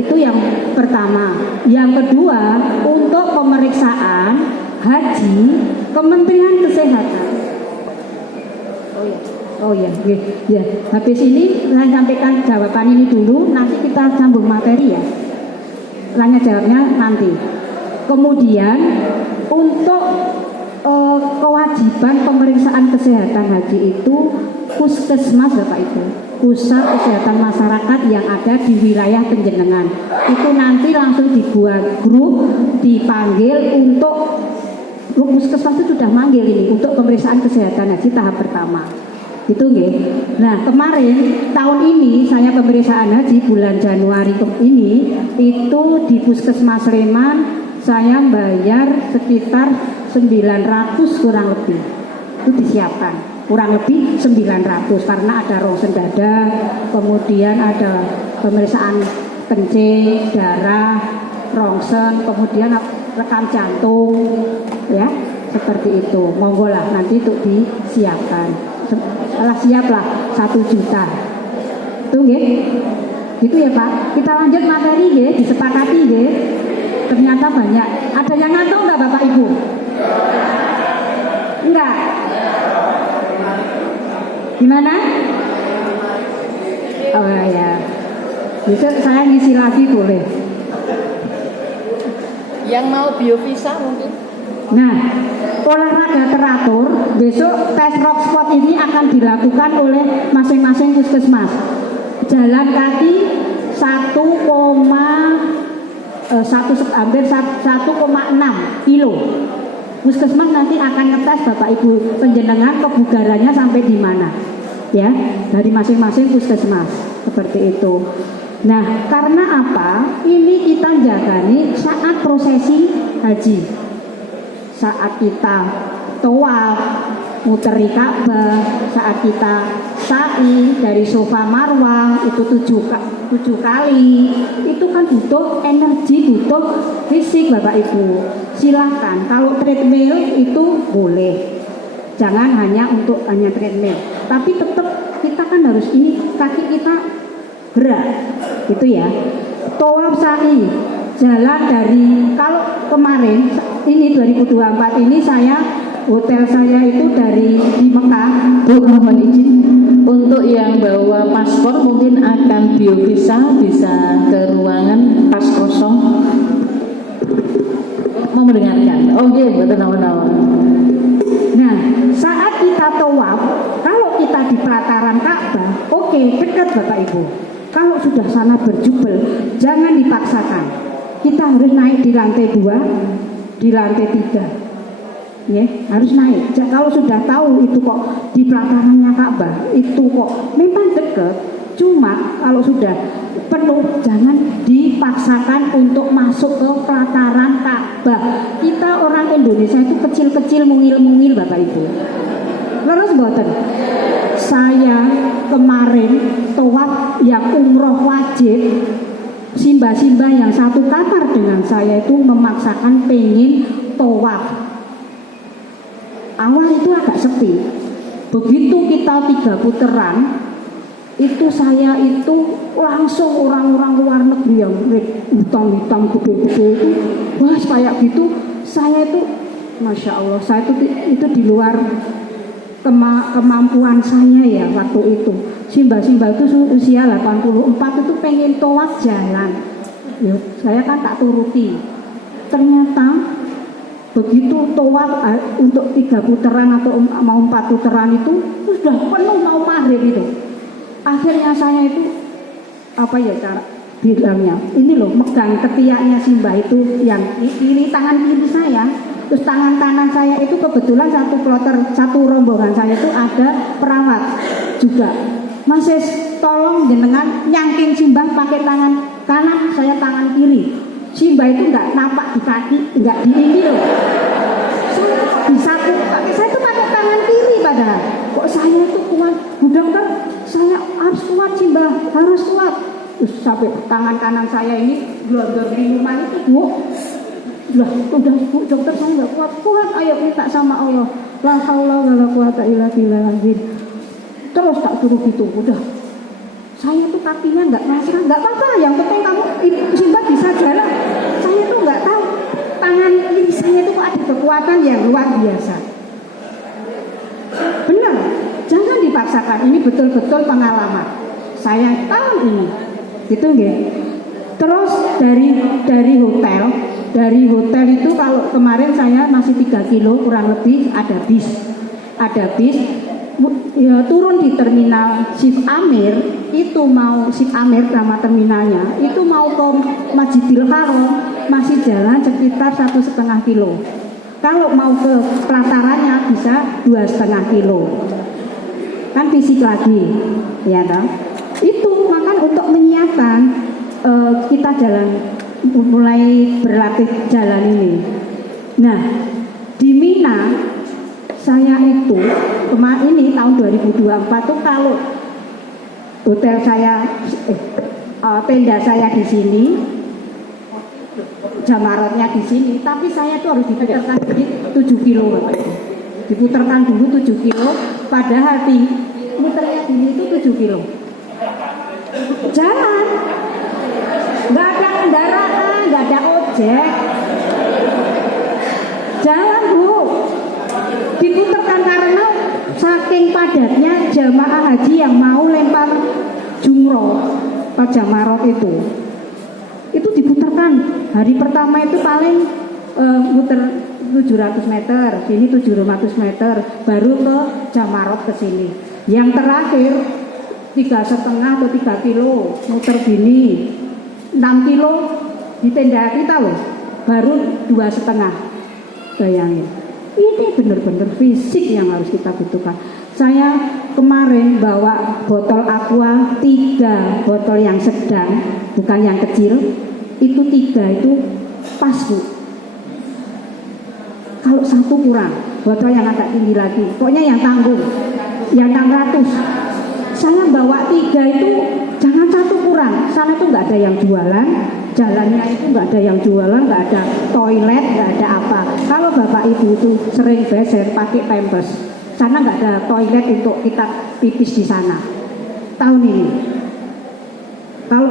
Itu yang pertama. Yang kedua untuk pemeriksaan haji Kementerian Kesehatan. Oh ya, ya. Habis ini saya sampaikan jawaban ini dulu, nanti kita sambung materi ya. Tanya jawabnya nanti. Kemudian untuk kewajiban pemeriksaan kesehatan haji itu puskesmas Bapak Ibu, pusat kesehatan masyarakat yang ada di wilayah penjenengan. Itu nanti langsung dibuat grup, dipanggil untuk puskesmas itu sudah manggil ini untuk pemeriksaan kesehatan haji tahap pertama. Itu nggih. Nah, kemarin tahun ini saya pemeriksaan haji bulan Januari ini itu di Puskesmas Sleman saya bayar sekitar 900 kurang lebih. Itu disiapkan. Kurang lebih 900 karena ada rongsen dada, kemudian ada pemeriksaan kencing, darah, rongsen, kemudian rekam jantung ya. Seperti itu. Monggo lah nanti untuk disiapkan. Siaplah 1 juta. Itu nggih. Gitu ya Pak. Kita lanjut materi nggih, disepakati nggih. Ternyata banyak. Ada yang ngantuk enggak Bapak Ibu? Enggak. Gimana? Oh ya. Besok saya ngisi lagi boleh. Yang mau biovisa mungkin. Nah, olahraga teratur besok tes rock spot ini akan dilakukan oleh masing-masing puskesmas. Jalan kaki 1,6 kilo. Puskesmas nanti akan ngetes Bapak Ibu penjenengan kebugarannya sampai di mana, ya dari masing-masing puskesmas seperti itu. Nah, karena apa? Ini kita jagani saat prosesi haji. Saat kita tawaf, muteri Ka'bah, saat kita sa'i dari Safa Marwah itu 7 kali, itu kan butuh energi, butuh fisik Bapak Ibu. Silahkan, kalau treadmill itu boleh, jangan hanya untuk hanya treadmill, tapi tetap kita kan harus ini kaki kita gerak, gitu ya. Tawaf sa'i, jalan dari kalau kemarin ini 2024 ini hotel saya itu dari di Mekah. Bu, mohon izin untuk yang bawa paspor mungkin akan biovisa bisa ke ruangan pas kosong. mau mendengarkan. Oke, betul nama-nama. Nah, saat kita tawaf, kalau kita di pelataran Ka'bah, oke, dekat Bapak Ibu. Kalau sudah sana berjubel, jangan dipaksakan. Kita harus naik di lantai 2, di lantai 3. Ya, harus naik. Kalau sudah tahu itu kok di pelatarannya Ka'bah, itu kok memang dekat. Cuma kalau sudah penuh, jangan dipaksakan untuk masuk ke pelataran Ka'bah. Kita orang Indonesia itu kecil-kecil, mungil-mungil Bapak Ibu. Terus mboten. Saya kemarin tawaf yang umroh wajib, simba-simba yang satu kamar dengan saya itu memaksakan pengen tawaf. Awal itu agak sepi. Begitu kita 3 putaran, itu saya itu langsung orang-orang luar negeri yang hitam-hitam gede-gede itu, wah kayak gitu, saya itu Masya Allah, saya itu di luar kemampuan saya ya waktu itu. Simba-simba itu usia 84 itu pengen tawaf jalan, ya, saya kan tak turuti. Ternyata begitu tawaf untuk 3 putaran atau mau 4 putaran itu sudah penuh mau maghrib itu. Akhirnya saya itu apa ya cara bilangnya, ini loh megang ketiaknya Simba itu yang kiri, tangan kiri saya, terus tangan kanan saya itu kebetulan satu kloter, satu rombongan saya itu ada perawat juga. Mas tolong jenengan nyangking Simba pakai tangan kanan, saya tangan kiri. Simba itu nggak nampak di kaki, nggak di ini loh. Saya bisa pakai, saya itu pakai tangan kiri padahal. Kok saya itu kuat, Bu Dokter, saya harus kuat Simba, harus kuat. Terus sampai tangan kanan saya ini glodor minuman itu, Bu. Udah Bu Dokter, saya nggak kuat, ayo minta sama Allah. La haula wala quwata illa billah. Terus tak suruh gitu, udah. Saya tuh kakinya nggak pasrah, nggak apa-apa. Yang penting kamu Simba bisa jalan. Saya tuh nggak tahu tangan kiri saya itu kok ada kekuatan yang luar biasa. Benar, jangan dipaksakan. Ini betul-betul pengalaman. Saya tahu ini, gitu nggih. Terus dari hotel itu kalau kemarin saya masih 3 kilo kurang lebih ada bis ya, turun di terminal Sif Amir itu mau Sif Amir nama terminalnya itu mau ke Masjidil Haram masih jalan sekitar 1,5 kilo. Kalau mau ke pelatarannya bisa 2,5 kilo. Kan fisik lagi, ya kan? Itu makan untuk menyiapkan kita jalan mulai berlatih jalan ini. Nah, di Mina saya itu kemarin ini tahun 2024 tuh kalau hotel saya tenda saya di sini, jamarotnya di sini, tapi saya tuh harus diputarkan di 7 kilo Bapak Ibu. Diputarkan dulu 7 kilo, padahal di muternya di sini itu 7 kilo. Jalan, nggak ada kendaraan, nggak ada ojek. Jalan Bu, diputarkan karena saking padatnya jamaah haji yang mau lempar jumroh ke jamarot itu diputarkan. Hari pertama itu paling muter 700 meter, sini 700 meter, baru ke jamarot ke sini. Yang terakhir 3,5 atau 3 kilo muter gini, 6 kilo di tenda kita loh, baru 2,5. Bayangin, ini benar-benar fisik yang harus kita butuhkan. Saya kemarin bawa botol aqua 3 botol yang sedang, bukan yang kecil, itu 3 itu pas Bu. Kalau 1 kurang, botol yang agak tinggi lagi, pokoknya yang tanggung, yang 600. Saya bawa 3 itu jangan 1 kurang. Sana itu nggak ada yang jualan, jalannya itu nggak ada yang jualan, nggak ada toilet, nggak ada apa. Kalau Bapak Ibu itu sering beser pakai pampers, sana nggak ada toilet untuk kita pipis di sana. Tahun ini, kalau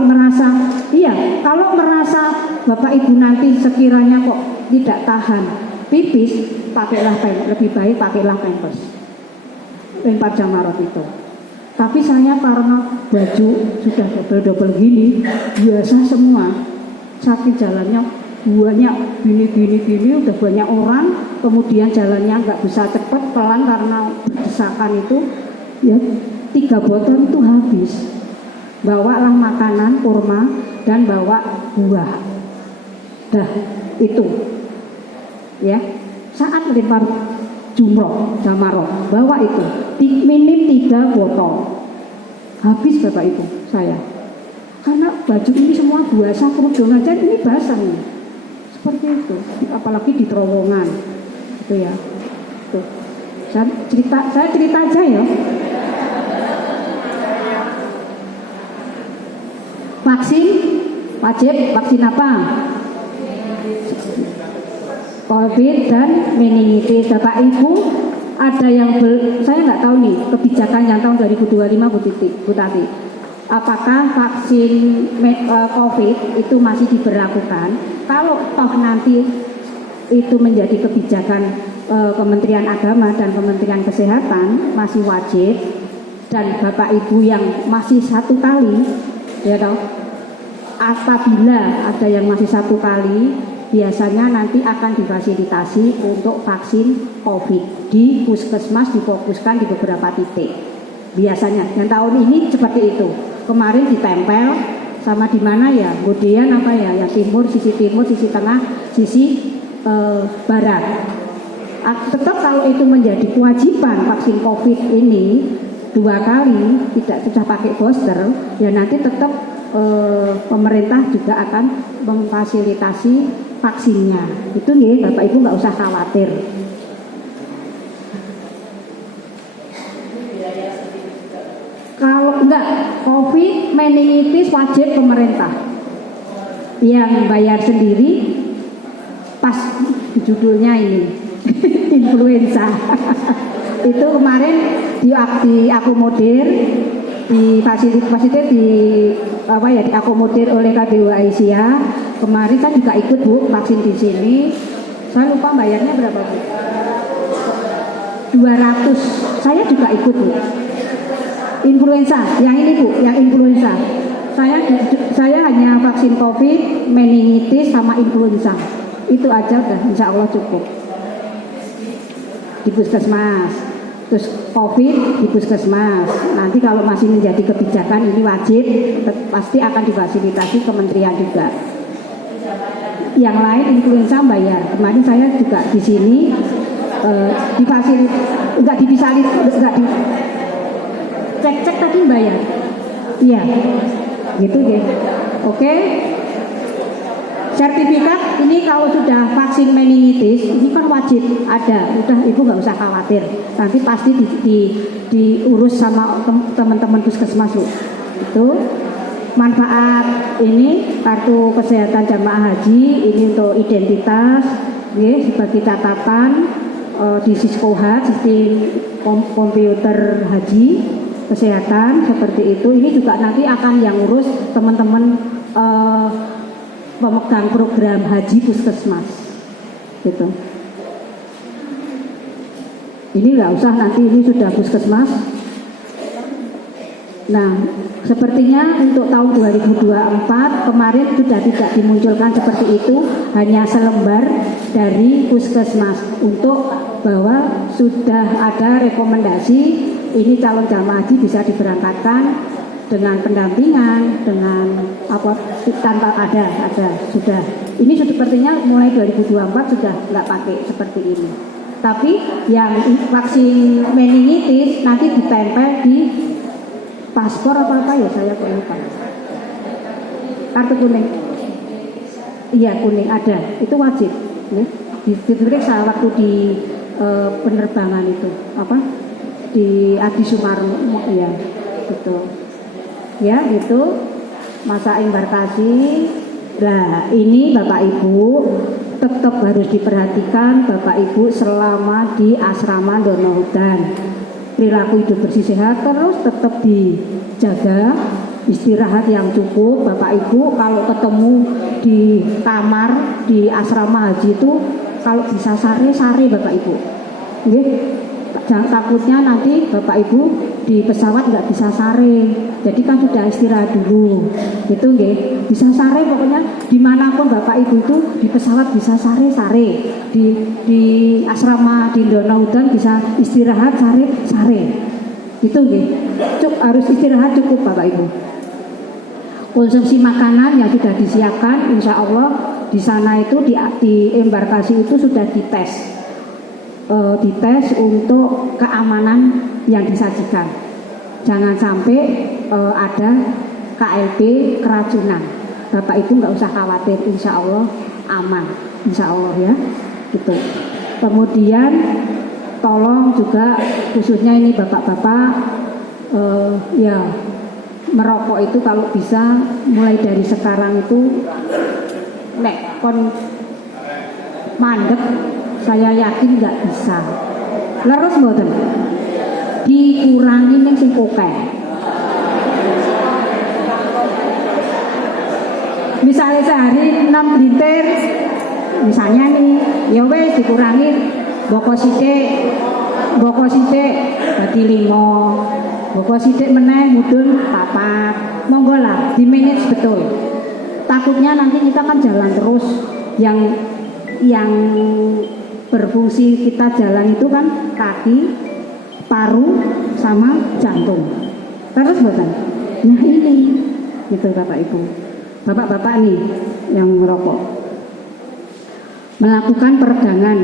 merasa Bapak Ibu nanti sekiranya kok tidak tahan pipis, pakailah pampers. Lebih baik pakailah pampers. Lempar jamarot itu. Tapi saya karena baju sudah double-double gini, biasa semua, saking jalannya banyak gini udah banyak orang, kemudian jalannya nggak bisa cepat, pelan karena berdesakan itu, ya 3 botol itu habis. Bawalah makanan kurma dan bawa buah. Dah itu, ya saat melempar jumroh jamaroh bawa itu minim 3 botol habis Bapak Ibu saya. Karena baju ini semua basah, kerudung aja ini basah nih. Seperti itu, apalagi di terowongan, gitu ya. Tuh. Saya cerita aja ya. Vaksin wajib, vaksin apa? COVID dan meningitis. Bapak Ibu ada yang saya nggak tahu nih kebijakan yang tahun 2025 Bu Tati. Apakah vaksin COVID itu masih diberlakukan? Kalau toh nanti itu menjadi kebijakan Kementerian Agama dan Kementerian Kesehatan masih wajib, dan Bapak Ibu yang masih 1 kali, ya toh, apabila ada yang masih 1 kali, biasanya nanti akan difasilitasi untuk vaksin COVID di puskesmas, difokuskan di beberapa titik. Biasanya, dan tahun ini seperti itu. Kemarin ditempel sama di mana ya? Kemudian apa ya? Yang timur, sisi tengah, sisi barat. Tetap kalau itu menjadi kewajiban vaksin COVID ini 2 kali, tidak susah pakai booster, ya nanti tetap pemerintah juga akan memfasilitasi vaksinnya. Itu nih Bapak Ibu nggak usah khawatir. Kalau enggak, COVID, meningitis wajib pemerintah. Yang bayar sendiri pas di judulnya ini influenza. Itu kemarin diakomodir, diakomodir oleh KBU Aisyah. Kemarin saya juga ikut Bu vaksin di sini. Saya lupa bayarnya berapa Bu? 200. Saya juga ikut Bu. Influenza, yang ini Bu, yang influenza. Saya hanya vaksin COVID, meningitis sama influenza. Itu aja udah, insya Allah cukup. Di puskesmas, terus COVID di puskesmas. Nanti kalau masih menjadi kebijakan ini wajib, pasti akan difasilitasi kementerian juga. Yang lain influenza bayar. Kemarin saya juga di sini cek tadi bayar. Iya, gitu deh. Oke. Sertifikat ini kalau sudah vaksin meningitis ini kan wajib ada. Udah Ibu nggak usah khawatir. Nanti pasti diurus sama teman-teman puskesmas Bu. Itu manfaat ini kartu kesehatan jamaah haji ini untuk identitas, ya, sebagai catatan di Siskohat, sistem komputer haji kesehatan seperti itu. Ini juga nanti akan yang urus teman-teman pemegang program haji puskesmas, gitu. Ini nggak usah, nanti ini sudah puskesmas. Nah, sepertinya untuk tahun 2024 kemarin sudah tidak dimunculkan seperti itu, hanya selembar dari puskesmas untuk bahwa sudah ada rekomendasi ini calon jamaah haji bisa diberangkatkan dengan pendampingan, dengan apa tanpa ada sudah. Ini sepertinya mulai 2024 sudah nggak pakai seperti ini. Tapi yang vaksin meningitis nanti ditempel di paspor apa ya, saya kok lupa. Kartu kuning. Iya kuning ada, itu wajib. Ya. Diperiksa waktu di penerbangan itu di Adi Sumarmo ya, gitu. Ya itu masa embarkasi. Nah ini Bapak Ibu tetap harus diperhatikan Bapak Ibu selama di asrama Dono Hutan. Perilaku hidup bersih sehat terus tetap dijaga, istirahat yang cukup. Bapak Ibu kalau ketemu di kamar di asrama haji itu kalau bisa sare Bapak Ibu. Jangan takutnya nanti Bapak Ibu di pesawat nggak bisa sare, jadi kan sudah istirahat dulu, itu nggih, bisa sare pokoknya dimanapun Bapak Ibu itu di pesawat bisa sare, di asrama di Donaudan bisa istirahat sare, itu nggih, harus istirahat cukup Bapak Ibu. Konsumsi makanan yang sudah disiapkan, insya Allah di sana itu di embarkasi itu sudah dites untuk keamanan yang disajikan. Jangan sampai ada KLB keracunan. Bapak Ibu nggak usah khawatir, insya Allah aman, insya Allah ya. Gitu. Kemudian tolong juga khususnya ini bapak-bapak ya merokok itu kalau bisa mulai dari sekarang itu nek kon mandek saya yakin nggak bisa. Leres mboten? Dikurangi ning sing akeh. Misalnya sehari 6 liter, misalnya nih, ya wes dikurangi boko sithik dadi 5. Boko sithik meneh mudun 4. Monggo lah di manage betul. Takutnya nanti kita kan jalan terus yang berfungsi kita jalan itu kan kaki, paru sama jantung. Terus betul. Nah ini gitu Bapak Ibu. Bapak-bapak nih yang merokok. Melakukan peregangan.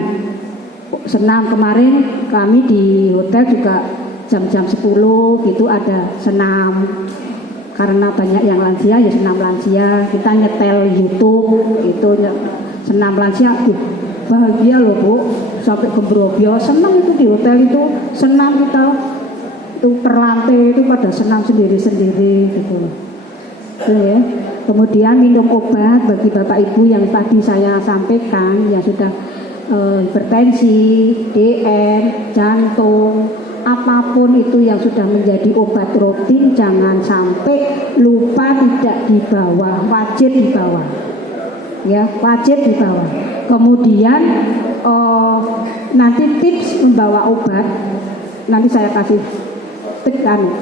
Senam kemarin kami di hotel juga jam-jam 10 gitu ada senam, karena banyak yang lansia ya senam lansia, kita nyetel YouTube itu senam lansia, bahagia loh Bu, sampai gembrobyo, senang itu di hotel itu senam kita itu per lantai itu pada senam sendiri-sendiri gitu ya. Kemudian minum obat bagi Bapak Ibu yang tadi saya sampaikan yang sudah hipertensi, DN, jantung, apapun itu yang sudah menjadi obat rutin jangan sampai lupa tidak dibawa, wajib dibawa. Ya, wajib dibawa. Kemudian nanti tips membawa obat nanti saya kasih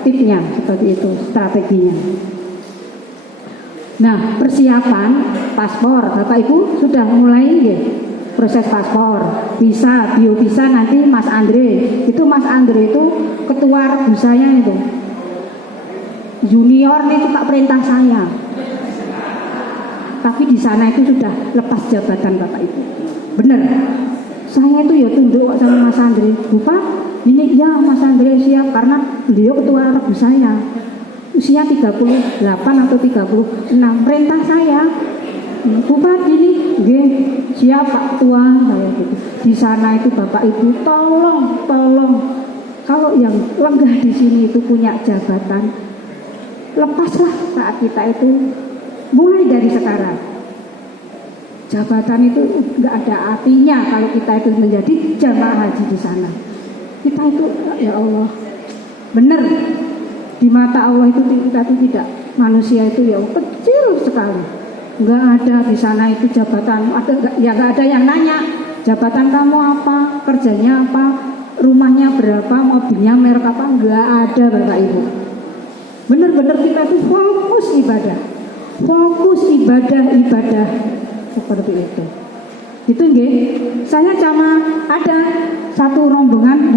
tipnya seperti itu strateginya. Nah, persiapan paspor Bapak Ibu sudah mulai ya? Proses paspor bisa nanti Mas Andre itu ketua rebusanya itu junior nih suka perintah saya, tapi di sana itu sudah lepas jabatan Bapak Ibu. Bener, saya itu ya tunduk sama Mas Andre. Bapak ini ya Mas Andre siap karena beliau ketua rebus saya usia 38 atau 36 perintah saya. Bupati ini, nggih, siap Pak Tua, kayak gitu. Di sana itu Bapak Ibu tolong, kalau yang lenggah di sini itu punya jabatan, lepaslah saat kita itu mulai dari sekarang. Jabatan itu nggak ada artinya kalau kita itu menjadi jamaah haji di sana. Kita itu, ya Allah, benar di mata Allah itu kita itu tidak, manusia itu ya kecil sekali. Nggak ada di sana itu jabatan, nggak ada yang nanya jabatan kamu apa, kerjanya apa, rumahnya berapa, mobilnya merek apa, nggak ada Bapak Ibu. Benar-benar kita itu fokus ibadah seperti itu. Itu nggih. Saya sama ada satu rombongan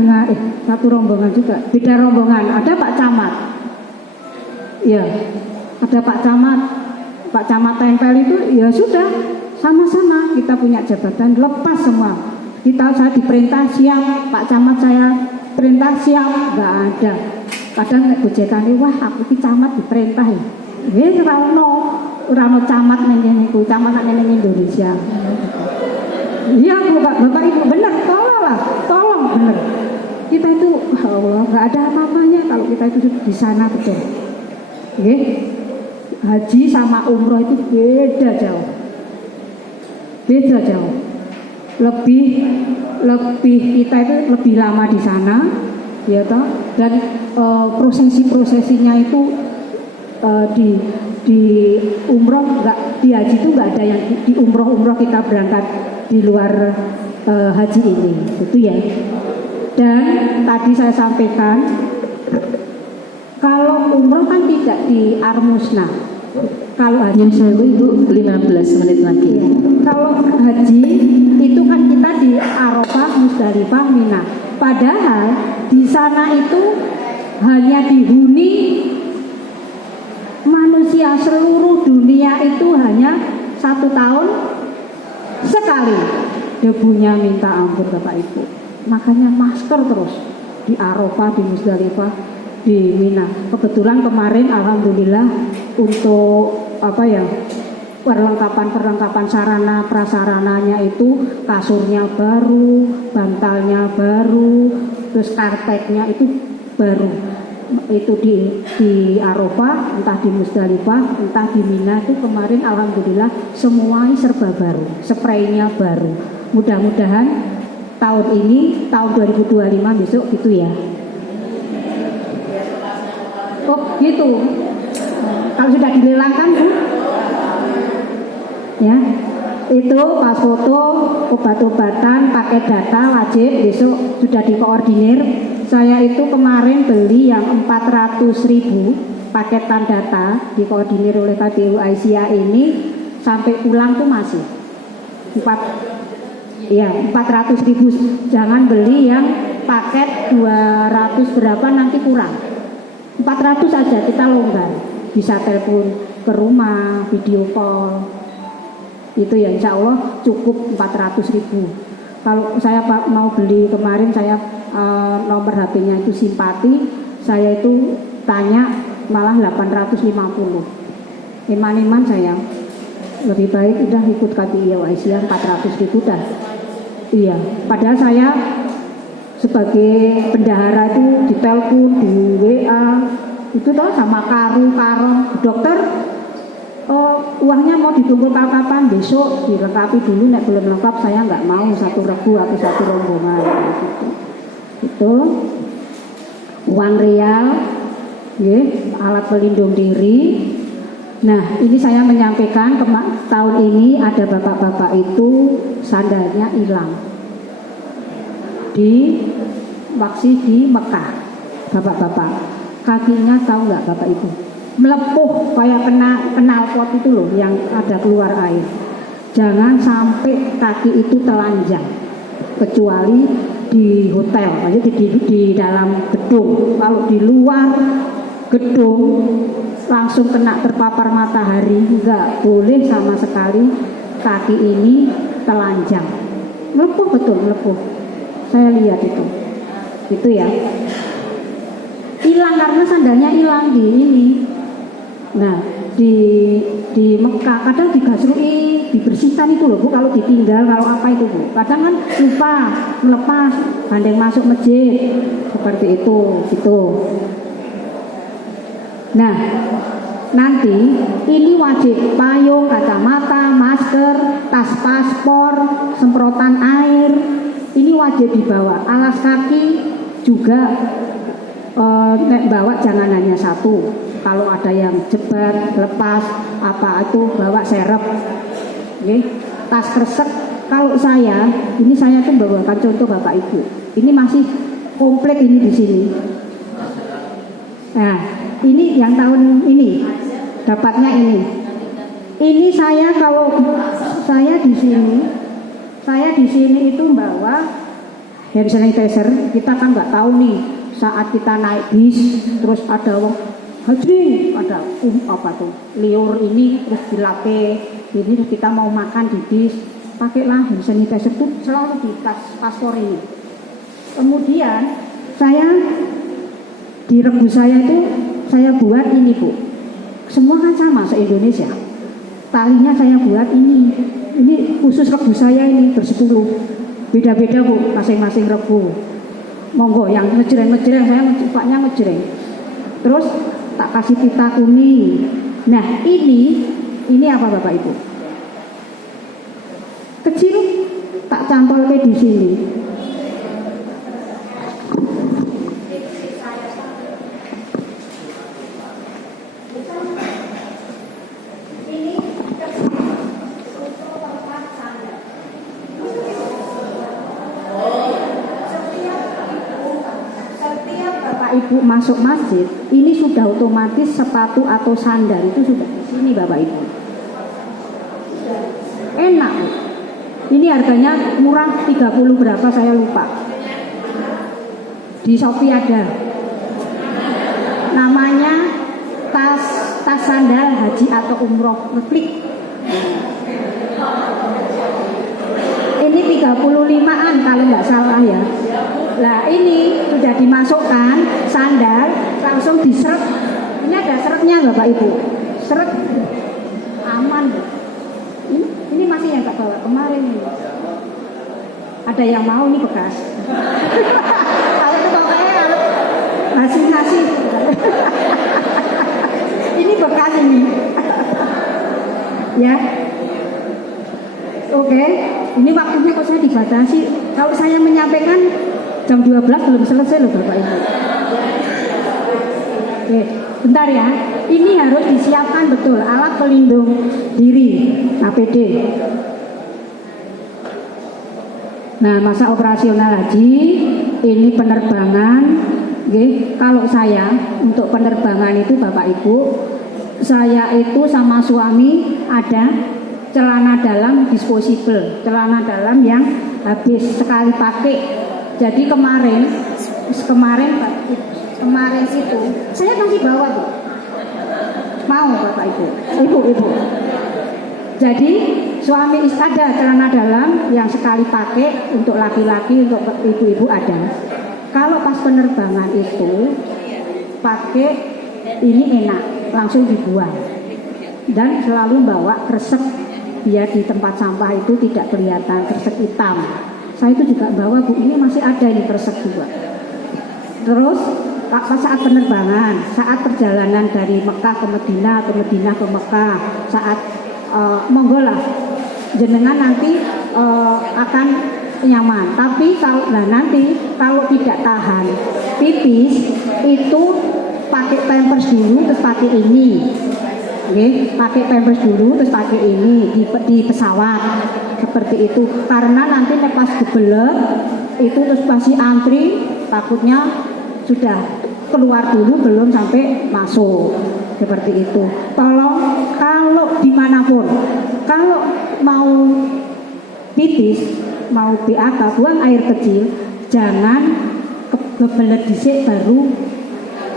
juga, beda rombongan. Ada Pak Camat. Ya, ada Pak Camat. Pak Camat tempel itu ya sudah sama-sama kita punya jabatan lepas semua. Saya diperintah siap, Pak Camat saya perintah siap, nggak ada. Kadang nek bojekane wah aku ki camat diperintah ya. Ora ono camat ning kene ku, camat ning Indonesia. Iya Bapak Ibu benar, tolong benar. Kita itu Allah nggak ada apa-apanya kalau kita itu di sana betul. Nggih. Haji sama umroh itu beda jauh. Lebih kita itu lebih lama di sana, ya toh. Dan prosesinya itu di umroh di haji itu nggak ada yang di umroh kita berangkat di luar haji ini, gitu ya. Dan tadi saya sampaikan Kalau umroh kan tidak di Armusna. Kalau haji Yang saya Ibu 15 menit lagi. Kalau haji itu kan kita di Arafah, Musdalifah, Mina. Padahal di sana itu hanya dihuni manusia seluruh dunia itu hanya 1 tahun sekali. Debunya minta ampun Bapak Ibu. Makanya masker terus di Arafah, di Musdalifah, di Mina. Kebetulan kemarin alhamdulillah untuk perlengkapan sarana prasarananya itu kasurnya baru, bantalnya baru, terus karpetnya itu baru. Itu di Arafah, entah di Musdalifah, entah di Mina itu kemarin alhamdulillah semua serba baru, spraynya baru. Mudah-mudahan tahun ini, tahun 2025 besok gitu ya. Oh gitu. Kalau sudah dilelangkan Bu, ya itu pas foto obat-obatan pakai data wajib besok sudah dikoordinir. Saya itu kemarin beli yang 400.000 paketan data dikoordinir oleh KPU Aisyah ini sampai pulang tuh masih 400.000. Jangan beli yang paket 200 berapa nanti kurang. 400 aja kita longgar, bisa telepon ke rumah, video call, itu ya insya Allah cukup 400.000. Kalau saya mau beli kemarin saya nomor HP-nya itu simpati, saya itu tanya malah 850. Iman-iman saya lebih baik udah ikut KPI Aisyah 400.000 dah. Iya, padahal saya sebagai bendahara itu ditelepon, di WA itu toh sama karung dokter, uangnya mau dikumpul kapan besok dilengkapi dulu, nek belum lengkap saya nggak mau 1 regu atau 1 rombongan gitu. Itu uang real, alat pelindung diri. Nah ini saya menyampaikan tahun ini ada bapak-bapak itu sandalnya hilang di waksi di Mekah. Bapak-bapak kakinya tahu nggak Bapak Ibu melepuh kayak kena knalpot itu loh yang ada keluar air. Jangan sampai kaki itu telanjang kecuali di hotel, maksudnya di dalam gedung. Kalau di luar gedung langsung kena terpapar matahari, nggak boleh sama sekali kaki ini telanjang. Melepuh, betul melepuh. Saya lihat itu ya. Hilang karena sandalnya hilang di ini. Nah di Mekah kadang digasrui, dibersihkan itu loh Bu, kalau ditinggal kalau apa itu Bu. Kadang kan lupa melepas, bandeng masuk masjid seperti itu gitu. Nah nanti ini wajib payung, kacamata, masker, tas paspor, semprotan air, ini wajib dibawa. Alas kaki juga nek bawa jangan hanya 1. Kalau ada yang jebat, lepas, apa itu bawa serep. Tas kresek. Kalau saya tuh bawakan contoh Bapak Ibu. Ini masih komplit ini di sini. Nah, ini yang tahun ini dapatnya ini. Ini saya kalau saya di sini itu bawa hand sanitizer. Kita kan nggak tahu nih saat kita naik bis terus ada hajri, ada apa tuh liur ini terus dilatih ini terus kita mau makan di bis, pakailah hand sanitizer itu selalu di tas paspor ini. Kemudian saya di regu saya itu saya buat ini Bu, semua kan sama se-Indonesia, talinya saya buat ini khusus regu saya ini bersepuluh, beda-beda Bu masing-masing regu. Monggo yang ngejreng saya sukanya ngejreng. Terus tak kasih pita kuning. Nah ini apa Bapak Ibu? Kecil tak cantol di sini. Setiap Bapak Ibu masuk masjid, ini sudah otomatis sepatu atau sandal itu sudah di sini Bapak Ibu. Enak. Ini harganya murah, 30 berapa saya lupa. Di Shopee ada. Namanya tas sandal haji atau umroh ngeklik. Ini 35-an kalau nggak salah ya. Nah ini sudah dimasukkan sandal, langsung diseret. Ini ada seretnya Bapak Ibu. Seret aman. Ini masih yang tak bawa kemarin ini. Ada yang mau ini bekas. Kalau itu pokoknya nasi. Ini bekas ini. Ya. Oke, ini waktunya kok saya dibatasi. Kalau saya menyampaikan jam 12 belum selesai loh Bapak Ibu. Oke, bentar ya. Ini harus disiapkan betul alat pelindung diri, APD. Nah, masa operasional haji ini penerbangan. Kalau saya untuk penerbangan itu Bapak Ibu, saya itu sama suami ada celana dalam disposable, celana dalam yang habis sekali pakai. Jadi kemarin itu saya masih bawa tuh. Mau Bapak Ibu. Jadi suami ada celana dalam yang sekali pakai untuk laki-laki, untuk ibu-ibu ada. Kalau pas penerbangan itu pakai ini enak, langsung dibuang. Dan selalu bawa kresek biar di tempat sampah itu tidak kelihatan kresek hitam. Saya itu juga bawa Bu, ini masih ada ini kresek juga. Terus saat penerbangan, saat perjalanan dari Mekah ke Madinah, ke Madinah ke Mekah, saat monggo lah jenengan nanti akan nyaman. Tapi nanti kalau tidak tahan pipis itu pakai pampers dulu terus pakai ini. Pakai pampers dulu terus pakai ini di pesawat seperti itu. Karena nanti pas kebelet itu terus masih antri, takutnya sudah keluar dulu belum sampai masuk seperti itu. Tolong kalau dimanapun, kalau mau pipis, mau BAK, buang air kecil, jangan kebelet dhisik baru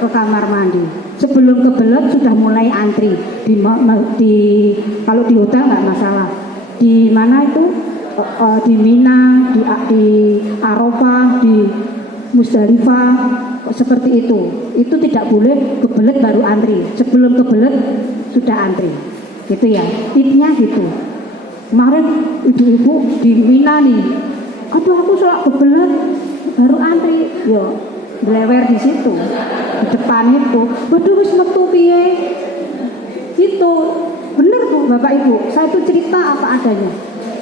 ke kamar mandi. Sebelum kebelet sudah mulai antri kalau di hotel nggak masalah. Di mana itu di Mina, di Arafah, di Musdalifah seperti itu. Itu tidak boleh kebelet baru antri. Sebelum kebelet sudah antri. Gitu ya. Intinya gitu. Kemarin ibu-ibu di Mina nih. Aduh aku sholat kebelet baru antri. Yo, belewer di situ. Di depan itu. Waduh wis metu piye? Itu bener tuh Bapak Ibu. Saya tuh cerita apa adanya.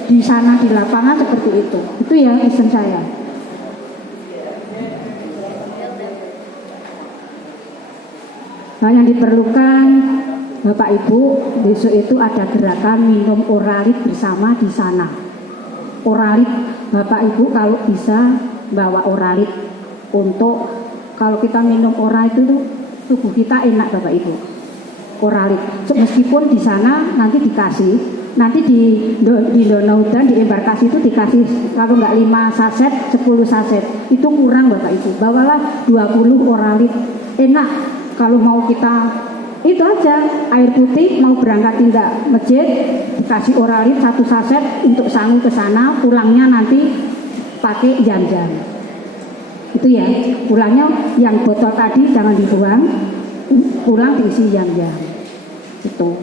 Di sana di lapangan seperti itu. Itu ya pesan saya. Nah, yang diperlukan Bapak Ibu, besok itu ada gerakan minum Oralit bersama di sana. Oralit, Bapak Ibu kalau bisa bawa Oralit untuk kalau kita minum Oralit itu tubuh kita enak Bapak Ibu. Oralit, meskipun di sana nanti dikasih, nanti di Danau dan di embarkasi itu dikasih kalau nggak 5 saset, 10 saset, itu kurang Bapak Ibu. Bawalah 20 Oralit, enak. Kalau mau kita itu aja air putih, mau berangkat tidak masjid dikasih Oralit 1 saset untuk sangu ke sana, pulangnya nanti pakai jam-jam. Itu ya, pulangnya yang botol tadi jangan dibuang, pulang diisi jam-jam. Itu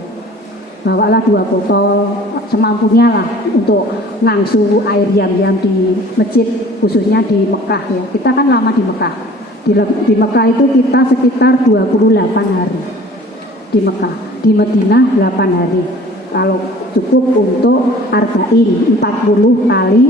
bawalah 2 botol semampunya lah untuk ngangsu air jam-jam di masjid, khususnya di Mekah ya. Kita kan lama di Mekah. Di Mekah itu kita sekitar 28 hari di Mekah, di Madinah 8 hari. Kalau cukup untuk arba'in 40 kali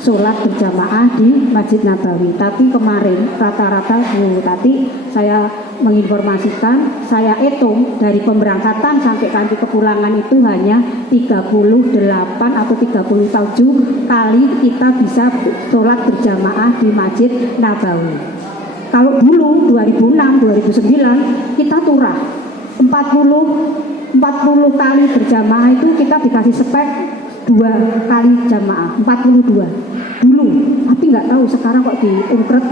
sholat berjamaah di Masjid Nabawi. Tapi kemarin rata-rata Bu Tati saya menginformasikan, saya hitung dari pemberangkatan sampai nanti kepulangan itu hanya 38 atau 37 kali kita bisa sholat berjamaah di Masjid Nabawi. Kalau dulu 2006, 2009 kita turah 40 kali berjamaah itu kita dikasih spek 2 kali jamaah 42 dulu, tapi nggak tahu sekarang kok diungkret,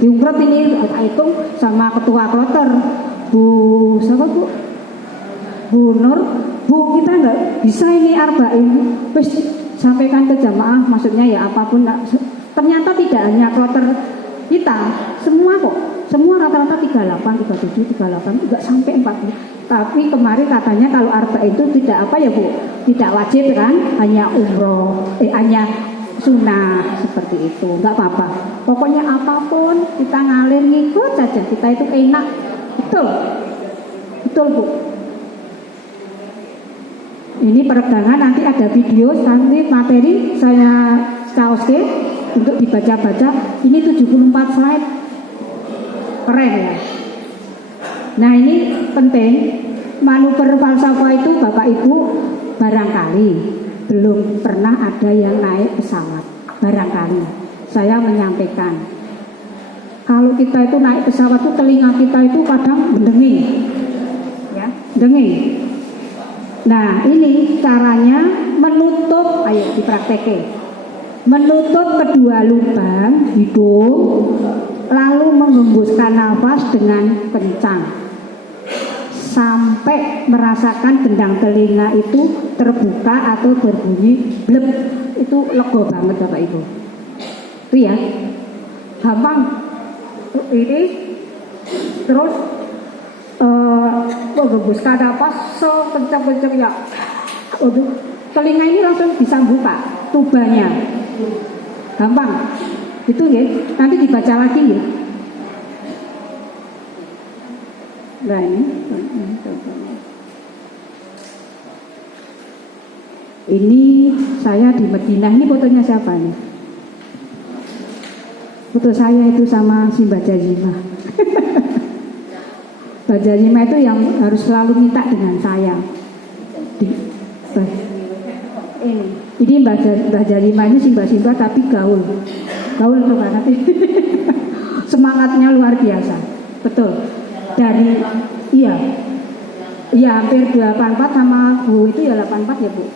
diungkret ini hitung sama ketua kloter Bu siapa Bu Nur, Bu kita nggak bisa ini arba'in, terus sampaikan ke jamaah, maksudnya ya apapun, ternyata tidak hanya kloter kita, semua kok, semua rata-rata 38, 37, 38, tidak sampai 40. Tapi kemarin katanya kalau arba'in itu tidak apa ya Bu, tidak wajib kan, hanya umroh, hanya sunnah seperti itu, nggak apa-apa. Pokoknya apapun kita ngalir ngikut saja, kita itu enak, betul, betul Bu. Ini peregangan, nanti ada video, nanti materi saya caoske untuk dibaca-baca. Ini 74 slide, keren ya. Nah ini penting, manuver falsafah itu Bapak Ibu barangkali belum pernah ada yang naik pesawat. Barangkali saya menyampaikan, kalau kita itu naik pesawat itu telinga kita itu kadang mendenging, ya, denging. Nah ini caranya menutup, ayo dipraktekin, menutup kedua lubang hidung, lalu menghembuskan nafas dengan kencang sampai merasakan gendang telinga itu terbuka atau berbunyi blep. Itu lega banget Bapak Ibu. Itu ya, gampang. Ini terus menghembuskan nafas sekencang-kencang ya. Telinga ini langsung bisa buka tubanya. Gampang. Itu ya, nanti dibaca lagi ya. Nah ini saya di Madinah, ini fotonya siapa nih? Foto saya itu sama si Mbak Jazimah. Mbak Jazimah itu yang harus selalu minta dengan saya. Ini Mbak Jazimah ini simba-simba tapi gaul tuh banget. Semangatnya luar biasa, betul. Dari iya hampir 84 sama Bu itu ya 84 ya Bu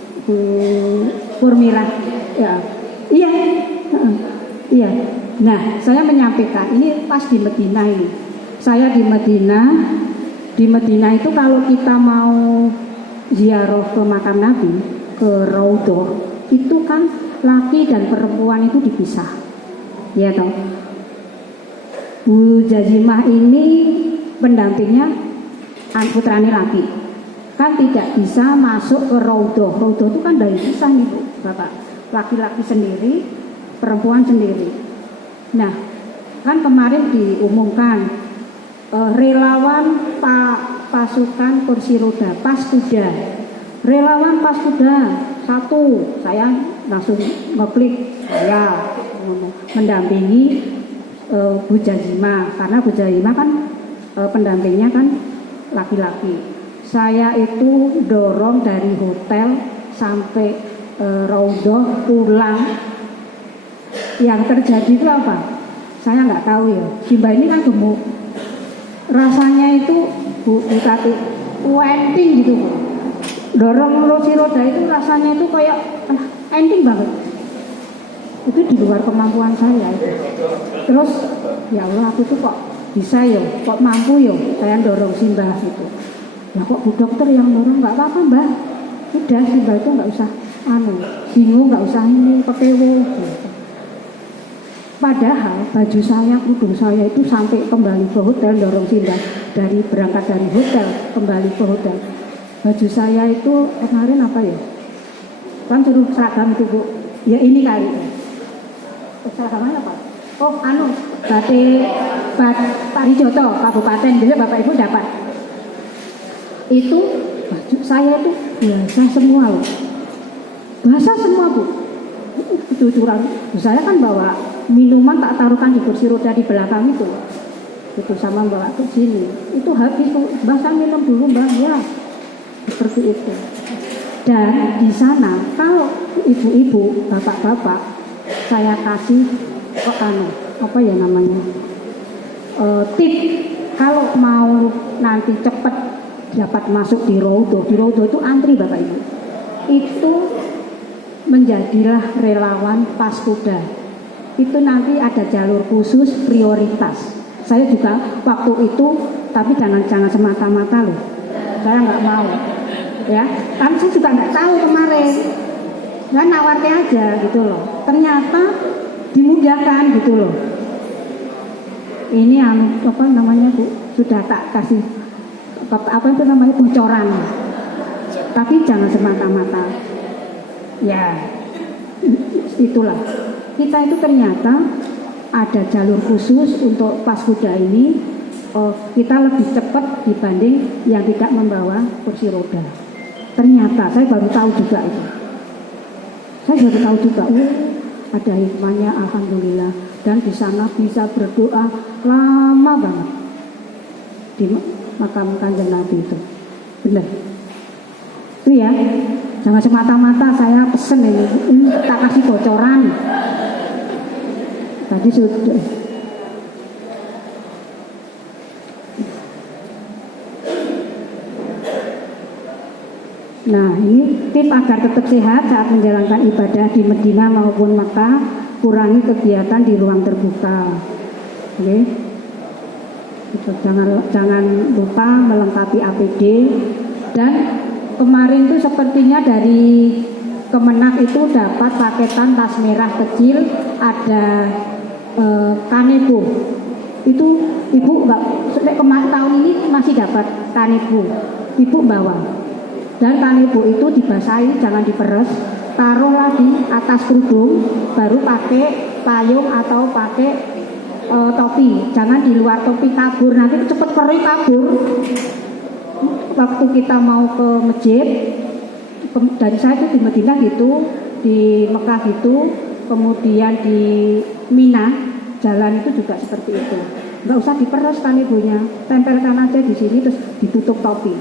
Purmira ya iya. Nah saya menyampaikan ini pas di Madinah ini, saya di Madinah itu kalau kita mau ziarah ke makam Nabi, ke Raudhah, itu kan laki dan perempuan itu dipisah, ya toh. Bu Jazimah ini pendampingnya putrane laki, kan tidak bisa masuk ke Raudhah. Raudhah itu kan dari pisah nih Bu, Bapak, laki-laki sendiri, perempuan sendiri. Nah kan kemarin diumumkan relawan pasukan kursi roda Paskuda, relawan Paskuda 1, saya langsung ngeklik, saya mendampingi Bu Jazimah, karena Bu Jazimah kan pendampingnya kan laki-laki. Saya itu dorong dari hotel sampai Raudhah pulang. Yang terjadi itu apa? Saya nggak tahu ya. Si Mbak ini kan gemuk, rasanya itu Bu Tati ending gitu Bu. Dorong kursi roda itu rasanya itu kayak ending banget. Itu di luar kemampuan saya itu. Terus ya Allah, aku tuh kok bisa ya, kok mampu ya saya dorong si Mbah gitu. Nah kok Bu Dokter yang dorong, nggak apa-apa Mbah, udah si Mbah itu nggak usah bingung, nggak usah ini pekewo gitu. Padahal baju saya, kudung saya itu sampai kembali ke hotel, dorong si Mbah berangkat dari hotel kembali ke hotel. Baju saya itu kemarin apa ya, kan suruh seragam itu Bu, ya ini kali seragam mana Pak? Oh batik Pak Rijoto Kabupaten, jadi Bapak Ibu dapat. Itu baju saya itu basah semua loh, basah semua Bu. Itu curang. Saya kan bawa minuman, tak taruhkan di kursi roda di belakang itu sama bawa ke sini. Itu habis tuh, Mbah minum dulu Mbah ya, seperti itu. Dan di sana kalau ibu-ibu, bapak-bapak, saya kasih apa ya namanya, tip kalau mau nanti cepat dapat masuk di Raudhah itu antri Bapak Ibu. Itu menjadilah relawan Paskuda. Itu nanti ada jalur khusus prioritas. Saya juga waktu itu, tapi jangan semata-mata loh. Saya nggak mau, ya. Kan saya juga nggak tahu kemarin. Saya nawarnya aja gitu loh. Ternyata dimudahkan gitu loh. Ini apa namanya Bu? Sudah tak kasih apa itu namanya bocoran. Tapi jangan semata-mata. Ya, itulah. Kita itu ternyata ada jalur khusus untuk Paskuda ini. Kita lebih cepat dibanding yang tidak membawa kursi roda. Ternyata saya baru tahu juga itu. Saya baru tahu juga. Ada hikmahnya, alhamdulillah. Dan di sana bisa berdoa lama banget di makam Kanjeng Nabi itu. Benar. Itu ya. Jangan semata-mata saya pesen ini tak kasih bocoran. Tadi sudah. Nah, ini tip agar tetap sehat saat menjalankan ibadah di Medina maupun Makkah, kurangi kegiatan di ruang terbuka. Oke. Jangan lupa melengkapi APD. Dan kemarin itu sepertinya dari Kemenak itu dapat paketan tas merah kecil, ada kanebo. Itu Ibu enggak, kemarin tahun ini masih dapat kanebo. Ibu bawa. Dan kanebo itu dibasahi, jangan diperes, taruhlah di atas kerudung, baru pakai payung atau pakai topi. Jangan di luar topi, kabur, nanti cepet kering kabur. Waktu kita mau ke masjid, dari saya itu di Madinah gitu, di Mekah gitu, kemudian di Mina, jalan itu juga seperti itu. Nggak usah diperes kanebonya, tempelkan aja di sini terus ditutup topi.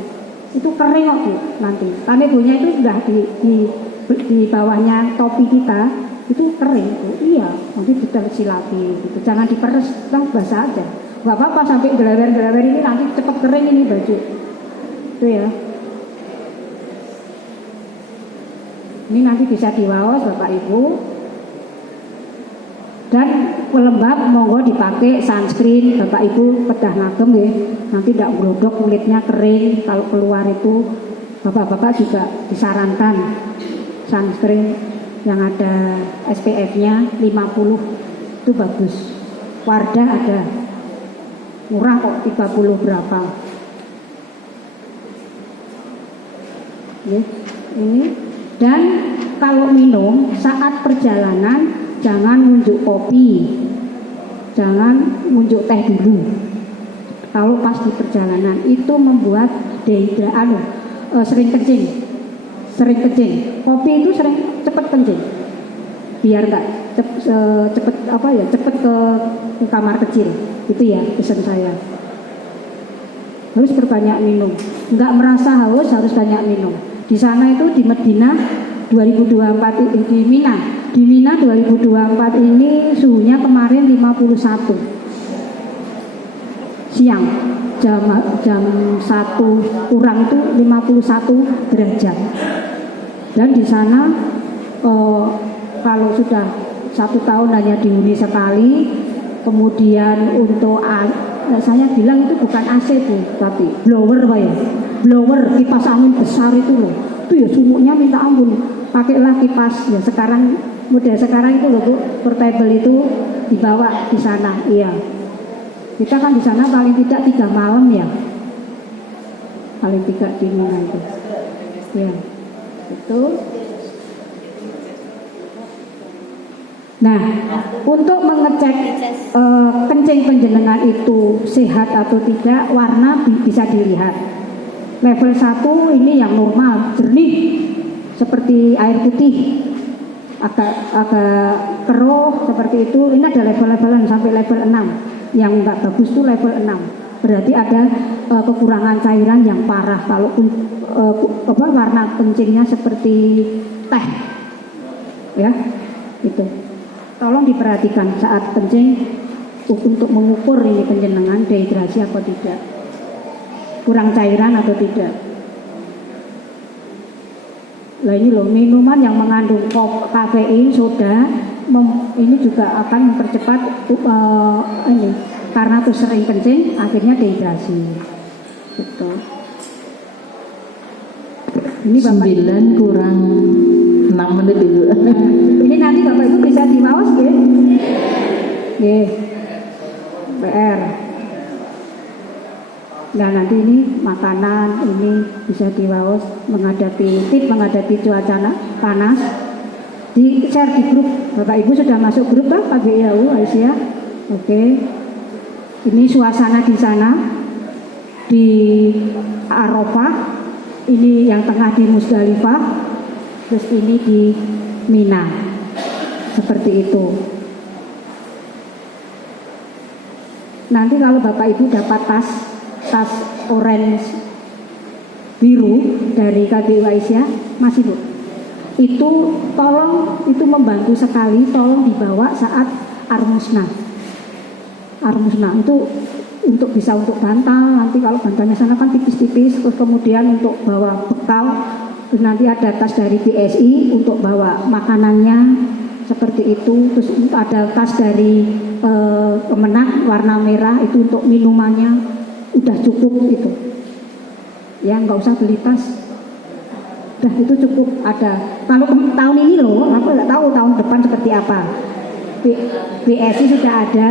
Itu kering kok Bu nanti. Kanebonya itu sudah di bawahnya topi kita itu kering Bu. Iya, nanti ditelesi lagi gitu. Jangan diperes, basah aja. Enggak apa-apa sampai gelewer-gelewer ini nanti cepat kering ini baju. Itu ya. Ini nanti bisa diwaos Bapak Ibu. Dan pelembab monggo dipakai sunscreen Bapak Ibu pedah ngagem ya. Nanti tidak glodok kulitnya kering. Kalau keluar itu Bapak-bapak juga disarankan sunscreen yang ada SPF-nya 50 itu bagus. Wardah ada murah kok 30 berapa. Ini dan kalau minum saat perjalanan jangan ngunjuk kopi, jangan ngunjuk teh dulu. Kalau pas di perjalanan itu membuat sering kencing. Kopi itu sering cepat kencing. Biar nggak cepet ke kamar kecil. Itu ya pesan saya. Harus berbanyak minum. Nggak merasa haus harus banyak minum. Di sana itu di Medina 2024 di Mina. Di Mina 2024 ini suhunya kemarin 51 siang jam 1 kurang itu 51 derajat. Dan di sana kalau sudah 1 tahun hanya dihuni sekali, kemudian untuk saya bilang itu bukan AC Bu, tapi blower Pak ya, blower kipas angin besar itu loh, itu ya sumuknya minta ampun. Pakailah kipas ya sekarang model sekarang itu loh Bu, portable itu dibawa di sana. Iya. Kita kan di sana paling tidak 3 malam ya. Paling tidak di Mina itu. Ya. Itu. Nah, untuk mengecek kencing panjenengan itu sehat atau tidak, warna bisa dilihat. Level 1 ini yang normal, jernih seperti air putih. Agak keruh seperti itu. Ini ada level-levelan sampai level 6. Yang enggak bagus itu level 6. Berarti ada kekurangan cairan yang parah. Kalau warna kencingnya seperti teh, ya, itu. Tolong diperhatikan saat kencing untuk mengukur ini penjenengan dehidrasi atau tidak, kurang cairan atau tidak. Lah ini loh, minuman yang mengandung kafein, soda, ini juga akan mempercepat ini karena tuh sering kencing akhirnya dehidrasi. Gitu. Ini Bapak 9 kurang 6 menit Ibu. ini nanti Bapak Ibu bisa diwaos nggih. Nggih. PR. Nah nanti ini makanan ini bisa diwaos menghadapi cuaca panas. Di share di grup. Bapak Ibu sudah masuk grup Pak KBIAU Aisyah. Oke. Ini suasana di sana di Arafah. Ini yang tengah di Musdalifah. Terus ini di Mina. Seperti itu. Nanti kalau Bapak Ibu dapat tas orange biru dari KBIAU Aisyah, masih Bu. Itu tolong, itu membantu sekali, tolong dibawa saat armusna itu untuk bisa untuk bantal, nanti kalau bantalnya sana kan tipis-tipis, terus kemudian untuk bawa bekal, terus nanti ada tas dari BSI untuk bawa makanannya seperti itu, terus ada tas dari Kemenak warna merah itu untuk minumannya, udah cukup itu ya, nggak usah beli tas. Udah itu cukup ada. Kalau tahun ini loh, aku nggak tahu tahun depan seperti apa. BSI sudah ada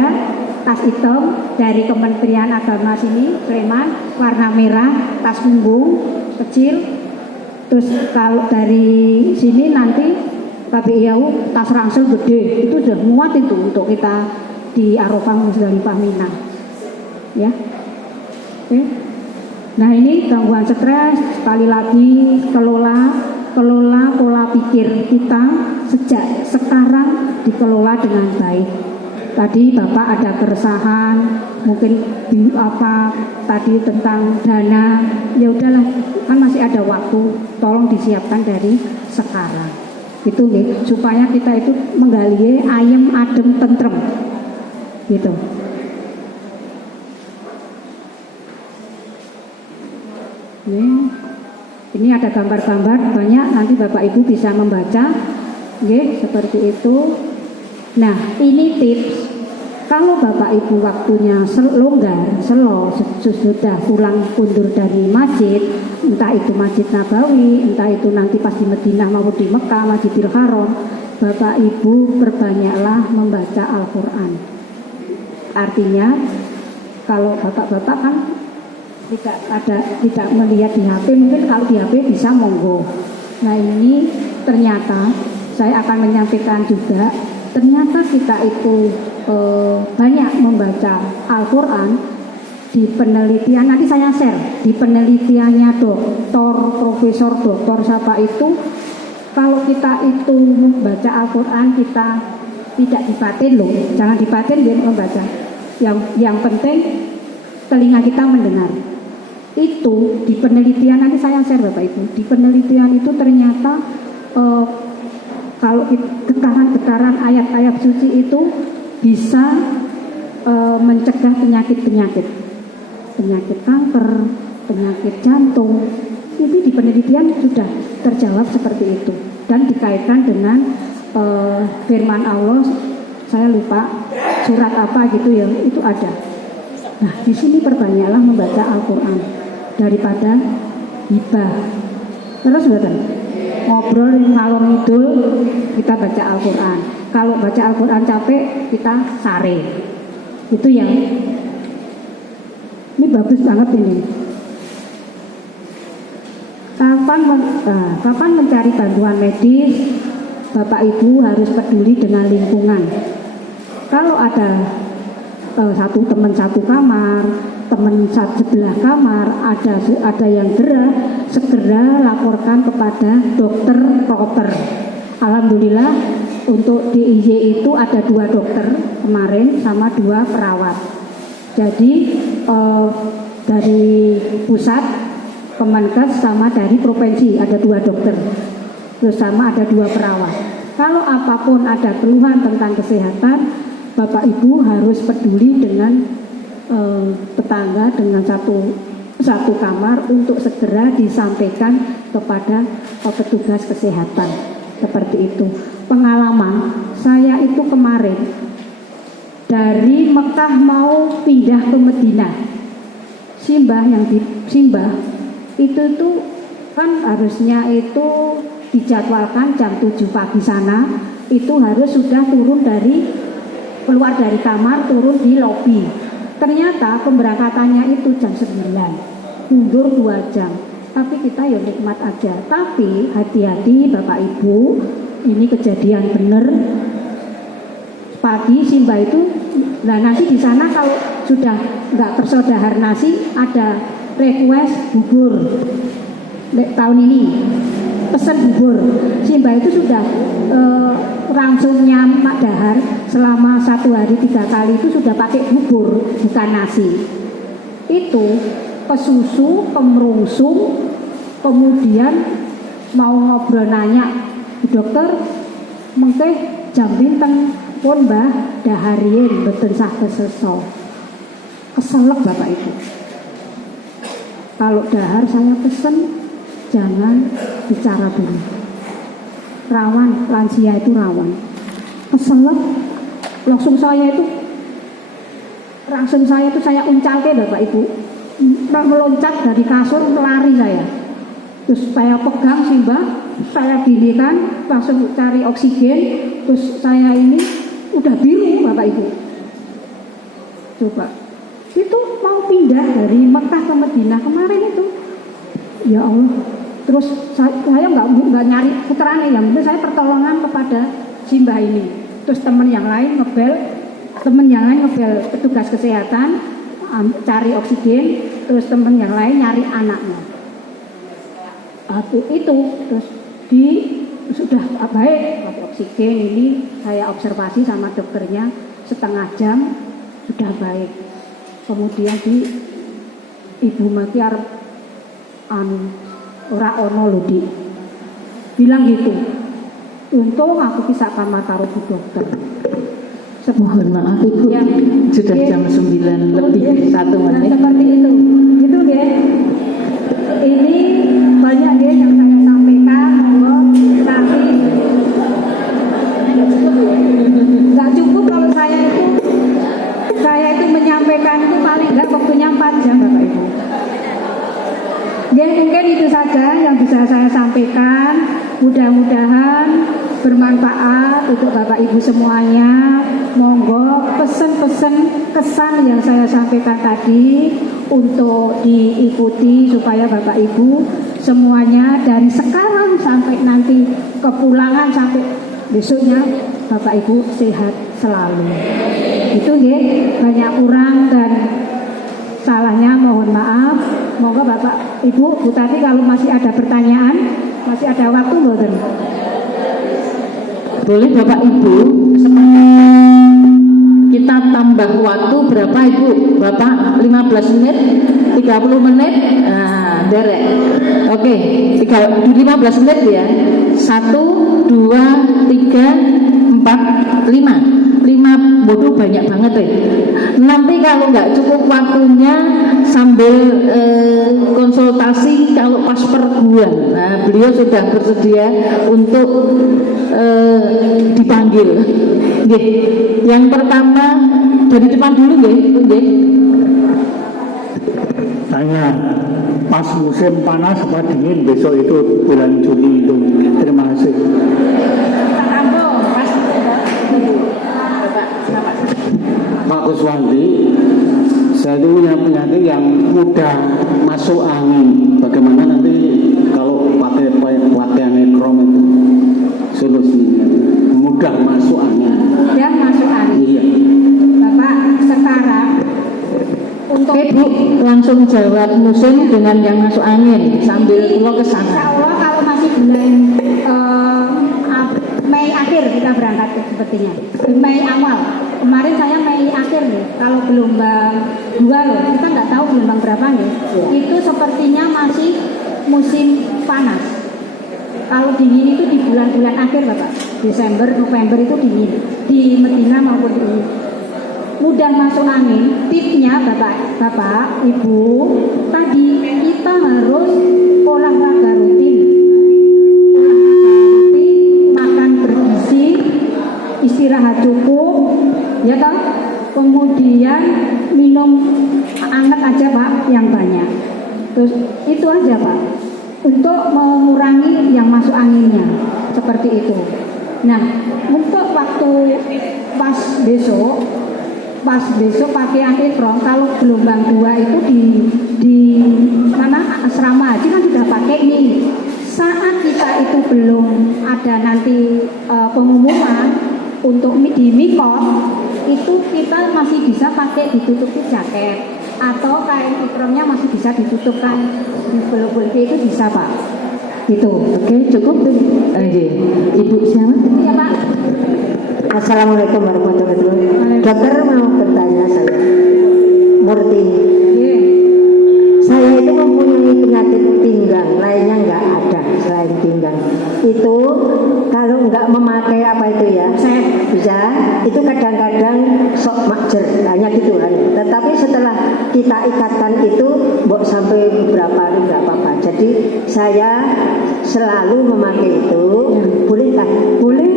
tas hitam dari Kementerian Agama sini, Sleman, warna merah, tas punggung kecil. Terus kalau dari sini nanti KBIAU tas ransel gede, itu sudah muat itu untuk kita di Arafah Musdalifah Mina. Ya. Oke. Nah ini gangguan stres, sekali lagi kelola pola pikir kita sejak sekarang, dikelola dengan baik. Tadi Bapak ada keresahan, mungkin tadi tentang dana, ya udahlah, kan masih ada waktu, tolong disiapkan dari sekarang. Itu nih, supaya kita itu menggali ayem adem tentrem, gitu. Ini ada gambar-gambar banyak, nanti Bapak Ibu bisa membaca, seperti itu. Nah, ini tips. Kalau Bapak Ibu waktunya longgar, sudah pulang kundur dari masjid, entah itu Masjid Nabawi, entah itu nanti pas di Madinah maupun di Mekah, Masjidil Haram, Bapak Ibu perbanyaklah membaca Al-Quran. Artinya, kalau bapak-bapak kan tidak melihat di HP, mungkin kalau di HP bisa monggo. Nah ini ternyata saya akan menyampaikan juga, ternyata kita itu banyak membaca Al-Quran. Di penelitian, nanti saya share di penelitiannya Profesor Doktor siapa itu, kalau kita itu membaca Al-Quran kita tidak dibatin loh, jangan dibatin dia membaca. Yang penting telinga kita mendengar. Itu di penelitian, nanti saya share Bapak Ibu, di penelitian itu ternyata kalau getaran ayat-ayat suci itu bisa mencegah penyakit kanker, penyakit jantung. Itu di penelitian sudah terjawab seperti itu, dan dikaitkan dengan firman Allah, saya lupa surat apa gitu ya, itu ada. Nah di sini perbanyaklah membaca Al-Quran daripada hibah. Terus betul, ngobrol ngalor ngidul, kita baca Al-Quran. Kalau baca Al-Quran capek, kita sare. Itu yang ini bagus banget ini. Kapan mencari bantuan medis, Bapak Ibu harus peduli dengan lingkungan. Kalau ada teman satu kamar, teman sebelah kamar, ada yang gerah, segera laporkan kepada dokter proper. Alhamdulillah untuk DIY itu ada 2 dokter kemarin sama 2 perawat. Jadi dari pusat Kemenkes sama dari provinsi ada 2 dokter, terus sama ada 2 perawat. Kalau apapun ada keluhan tentang kesehatan, Bapak Ibu harus peduli dengan tetangga dengan satu kamar untuk segera disampaikan kepada petugas kesehatan. Seperti itu. Pengalaman saya itu kemarin dari Mekah mau pindah ke Madinah. Simbah yang di Simbah itu tuh kan harusnya itu dijadwalkan jam 7 pagi sana, itu harus sudah keluar dari kamar, turun di lobi. Ternyata pemberangkatannya itu jam 9, mundur 2 jam. Tapi kita ya nikmat aja. Tapi hati-hati Bapak Ibu, ini kejadian bener. Pagi Simbah itu, nah nanti di sana kalau sudah nggak bersodahar nasi, ada request bubur. Tahun ini pesan bubur. Simbah itu sudah langsung nyamak dahar selama 1 hari 3 kali itu sudah pakai bubur, bukan nasi. Itu pesusu, kemerungsung, kemudian mau ngobrol nanya, dokter, mengke jam pinten pun Mbah daharien beten sah keseso. Keselek Bapak Ibu. Kalau dahar saya pesen jangan bicara dulu. Rawan, lansia itu rawan. Keselek, langsung saya uncal ke Bapak Ibu. Meloncat dari kasur, lari saya. Terus saya pegang Simbah, saya ginikan, langsung cari oksigen. Terus saya ini udah biru Bapak Ibu. Coba, itu mau pindah dari Mekah ke Madinah kemarin itu. Ya Allah. Terus saya nggak nyari putrane, yang penting saya pertolongan kepada Simbah ini. Terus teman yang lain ngebel petugas kesehatan, cari oksigen. Terus teman yang lain nyari anaknya. Itu terus sudah baik, pakai oksigen ini saya observasi sama dokternya setengah jam sudah baik. Kemudian Ibu Maki arep ora ono lho Dik. Bilang gitu. Untung aku bisa kamar karo Bu Dokter. Mohon maaf Ibu, ya, sudah jam 9 lebih 1 menit. Seperti itu. Itu ya. Ini banyak ya yang saya sampaikan, tapi nggak cukup kalau saya itu menyampaikan itu paling nggak waktunya 4 jam Bapak Ibu. Ya mungkin itu saja yang bisa saya sampaikan. Mudah-mudahan bermanfaat untuk Bapak Ibu semuanya. Monggo pesen-pesen kesan yang saya sampaikan tadi untuk diikuti supaya Bapak Ibu semuanya dari sekarang sampai nanti kepulangan sampai besoknya Bapak Ibu sehat selalu. Itu nggih, banyak kurang dan salahnya mohon maaf. Moga Bapak Ibu, Bu Tati kalau masih ada pertanyaan, masih ada waktu mboten? Boleh Bapak Ibu, kita tambah waktu berapa Ibu? Bapak 15 menit, 30 menit, derek. Oke, 15 menit ya. 1, 2, 3, 4, 5. 5 bodoh banyak banget ya. Nanti kalau nggak cukup waktunya sambil konsultasi kalau pas perguruan. Nah, beliau sudah bersedia untuk dipanggil. Nggih. Yang pertama dari depan dulu nggih. Tanya, pas musim panas apa dingin besok itu bulan Juli itu. Terima kasih. Pak Kuswanti, saya itu punya penyakit yang mudah masuk angin. Bagaimana nanti kalau pakai pakaian ekrom itu solusinya? Mudah masuk angin. Dan masuk angin. Iya. Bapak sekarang untuk Oke Bu, langsung jawab musim dengan yang masuk angin sambil keluar ke Insya sana. Allah kalau masih bulan Mei akhir kita berangkat sepertinya. Mei awal. Kemarin saya Mei akhir nih. Kalau gelombang 2 loh, kita nggak tahu gelombang berapa nih. Itu sepertinya masih musim panas. Kalau dingin itu di bulan-bulan akhir Bapak. Desember, November itu dingin di Medina maupun di mudah masuk angin. Tipsnya Bapak, Ibu, tadi kita harus olahraga rutin, makan bergizi, istirahat cukup, ya toh. Kemudian minum anget aja Pak, yang banyak. Terus itu aja Pak, untuk mengurangi yang masuk anginnya, seperti itu. Nah, untuk waktu pas besok pakai antifron, kalau gelombang 2 itu di mana asrama haji kan sudah pakai nih. Saat kita itu belum ada nanti pengumuman untuk di mikot, itu kita masih bisa pakai ditutupi jaket atau kain ikramnya masih bisa ditutupkan di bulu-bulu itu bisa Pak. Itu. Oke, cukup. Ibu siapa? Iya Pak. Assalamualaikum warahmatullahi wabarakatuh. Dokter mau bertanya saya, Murti. Saya itu mempunyai penyakit pinggang, lainnya nggak ada selain pinggang. Itu kalau nggak memakai apa itu ya, bisa. Itu kadang-kadang sok makjer, hanya gitu kan. Tetapi setelah kita ikatkan itu, mbok sampai beberapa hari nggak apa-apa. Jadi saya selalu memakai itu. Boleh kan? Boleh.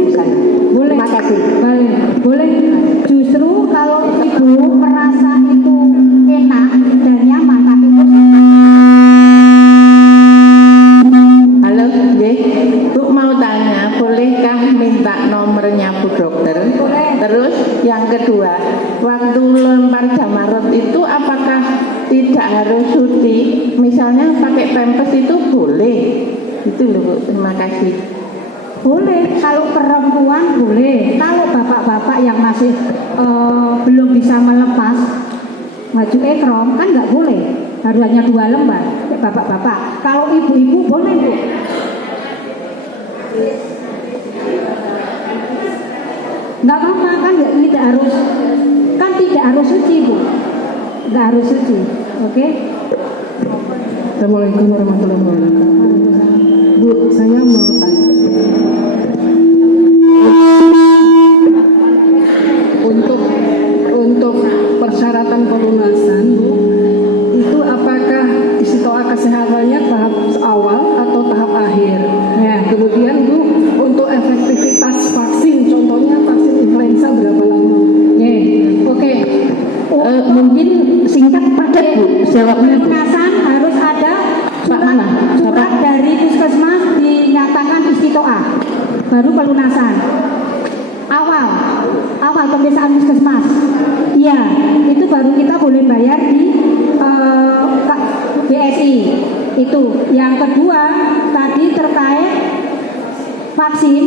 Boleh. Terima kasih. Boleh. Justru kalau Ibu merasa itu enak dan nyaman, tapi Halo, Bu mau tanya, bolehkah minta nomornya Bu Dokter? Boleh. Terus yang kedua, waktu lempar jamarot itu apakah tidak harus suci? Misalnya pakai pempes itu boleh? Itu loh Bu, terima kasih. boleh. Kalau perempuan boleh. Kalau bapak-bapak yang masih belum bisa melepas baju ekrom kan nggak boleh. Baru hanya 2 lembar. Bapak-bapak. Kalau ibu-ibu boleh Bu. Nggak apa-apa kan, tidak harus suci Bu, nggak harus suci, oke? Assalamualaikum warahmatullahi wabarakatuh. Bu, saya mau tanya. Untuk persyaratan pelunasan, Bu, itu apakah istiqoah kesehatannya tahap awal atau tahap akhir? Ya. Kemudian Bu, untuk efektivitas vaksin, contohnya vaksin influenza berapa lama? Oke. Mungkin singkat padat Bu, jawabnya Bu. Pelunasan harus ada surat dari puskesmas dinyatakan istiqoah, baru pelunasan. Awal pemeriksaan puskesmas. Iya, itu baru kita boleh bayar di BSI. Itu. Yang kedua, tadi terkait vaksin.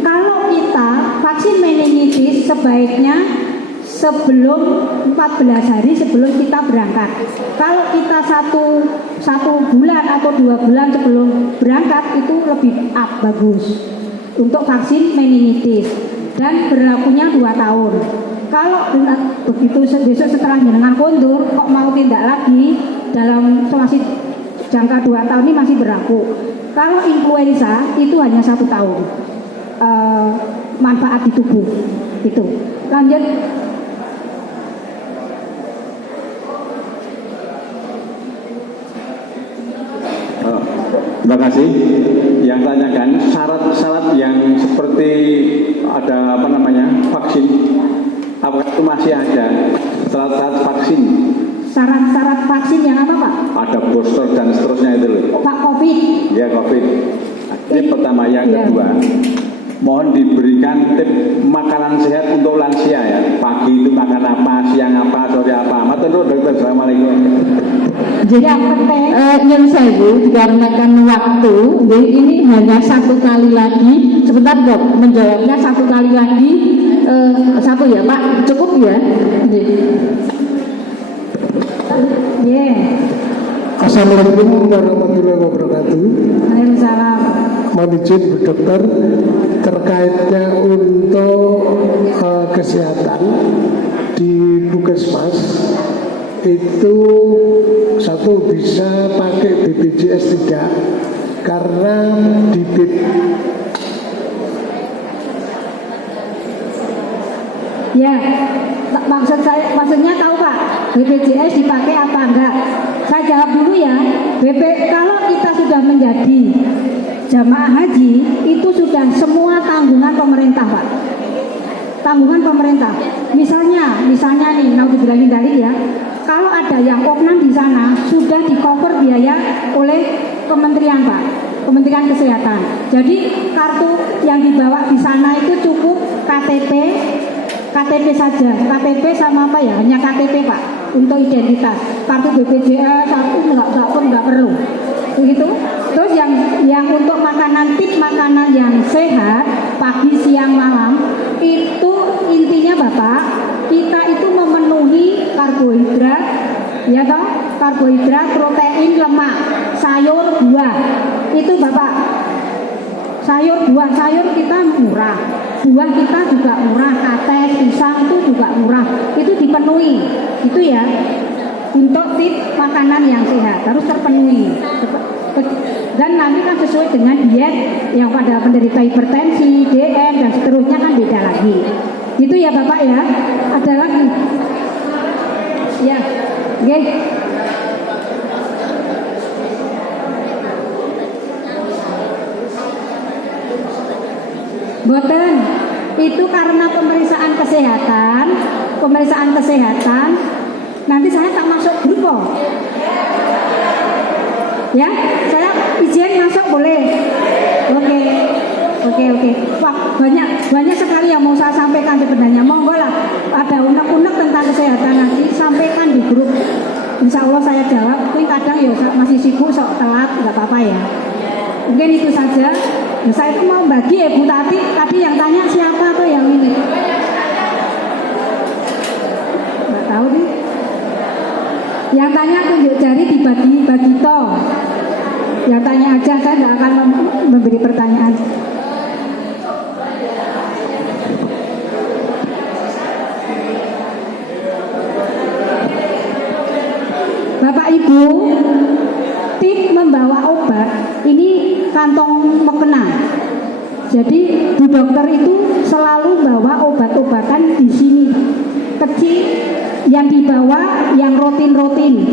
Kalau kita vaksin meningitis sebaiknya sebelum 14 hari sebelum kita berangkat. Kalau kita satu bulan atau 2 bulan sebelum berangkat itu lebih bagus untuk vaksin meningitis dan berlakunya 2 tahun. Kalau begitu besok setelah jenengan kondur kok mau tindak lagi dalam masih jangka 2 tahun ini masih berlaku. Kalau influenza itu hanya 1 tahun manfaat di tubuh itu. Lanjut. Terima kasih. Yang tanyakan syarat-syarat yang seperti ada vaksin, apakah itu masih ada syarat-syarat vaksin? Syarat-syarat vaksin yang apa Pak? Ada booster dan seterusnya itu loh. Pak COVID. Ya COVID. Ini pertama. Yang kedua, mohon diberikan tip makanan sehat untuk lansia ya. Pagi itu makan apa, siang apa, sore apa. Matur nuwun Dokter. Assalamualaikum. Jadi yang saya dikarenakan waktu, ini hanya 1 kali lagi. Sebentar Dok, menjawabnya 1 kali lagi. 1 ya Pak, cukup ya. Assalamualaikum warahmatullahi wabarakatuh. Waalaikumsalam. Mohon izin Bu Dokter, terkaitnya untuk kesehatan di Puskesmas itu satu bisa pakai BPJS tidak, karena di Ya, maksudnya tahu Pak, BPJS dipakai apa enggak? Saya jawab dulu ya. Kalau kita sudah menjadi jamaah haji, itu sudah semua tanggungan pemerintah Pak. Tanggungan pemerintah. Misalnya nih, naudzubillahi dzalik ya. Kalau ada yang opnam di sana sudah di-cover biaya oleh kementerian Pak, Kementerian Kesehatan. Jadi kartu yang dibawa di sana itu cukup KTP saja, KTP sama apa ya, hanya KTP Pak untuk identitas. Kartu BPJS nggak perlu. Begitu. Terus yang untuk makanan, tip makanan yang sehat pagi, siang, malam itu intinya Bapak, kita itu memenuhi karbohidrat, ya toh, karbohidrat, protein, lemak, sayur, buah. Itu Bapak. Sayur kita murah. Buah kita juga murah, kates, pisang itu juga murah. Itu dipenuhi. Itu ya. Untuk tip makanan yang sehat harus terpenuhi. Dan nanti kan sesuai dengan diet yang pada penderita hipertensi, DM dan seterusnya kan beda lagi. Itu ya Bapak ya. Ada lagi. Ya. Oke. Boten, itu karena pemeriksaan kesehatan, nanti saya tak masuk grup kok. Ya, saya izin masuk boleh. Oke. Wah, banyak sekali yang mau saya sampaikan sebenarnya. Monggo lah, ada unek-unek tentang kesehatan nanti sampaikan di grup. Insya Allah saya jawab. Tapi kadang ya masih sibuk, sok telat, nggak apa-apa ya. Mungkin itu saja. Nah, saya itu mau bagi Bu tadi yang tanya siapa tuh yang ini? Nggak tahu nih. Yang tanya tunjuk jari dibagi toh. Yang tanya aja, saya nggak akan memberi pertanyaan. Bapak Ibu, tip membawa obat ini kantong mukena. Jadi Bu dokter itu selalu bawa obat-obatan di sini. Kecil yang dibawa yang rutin.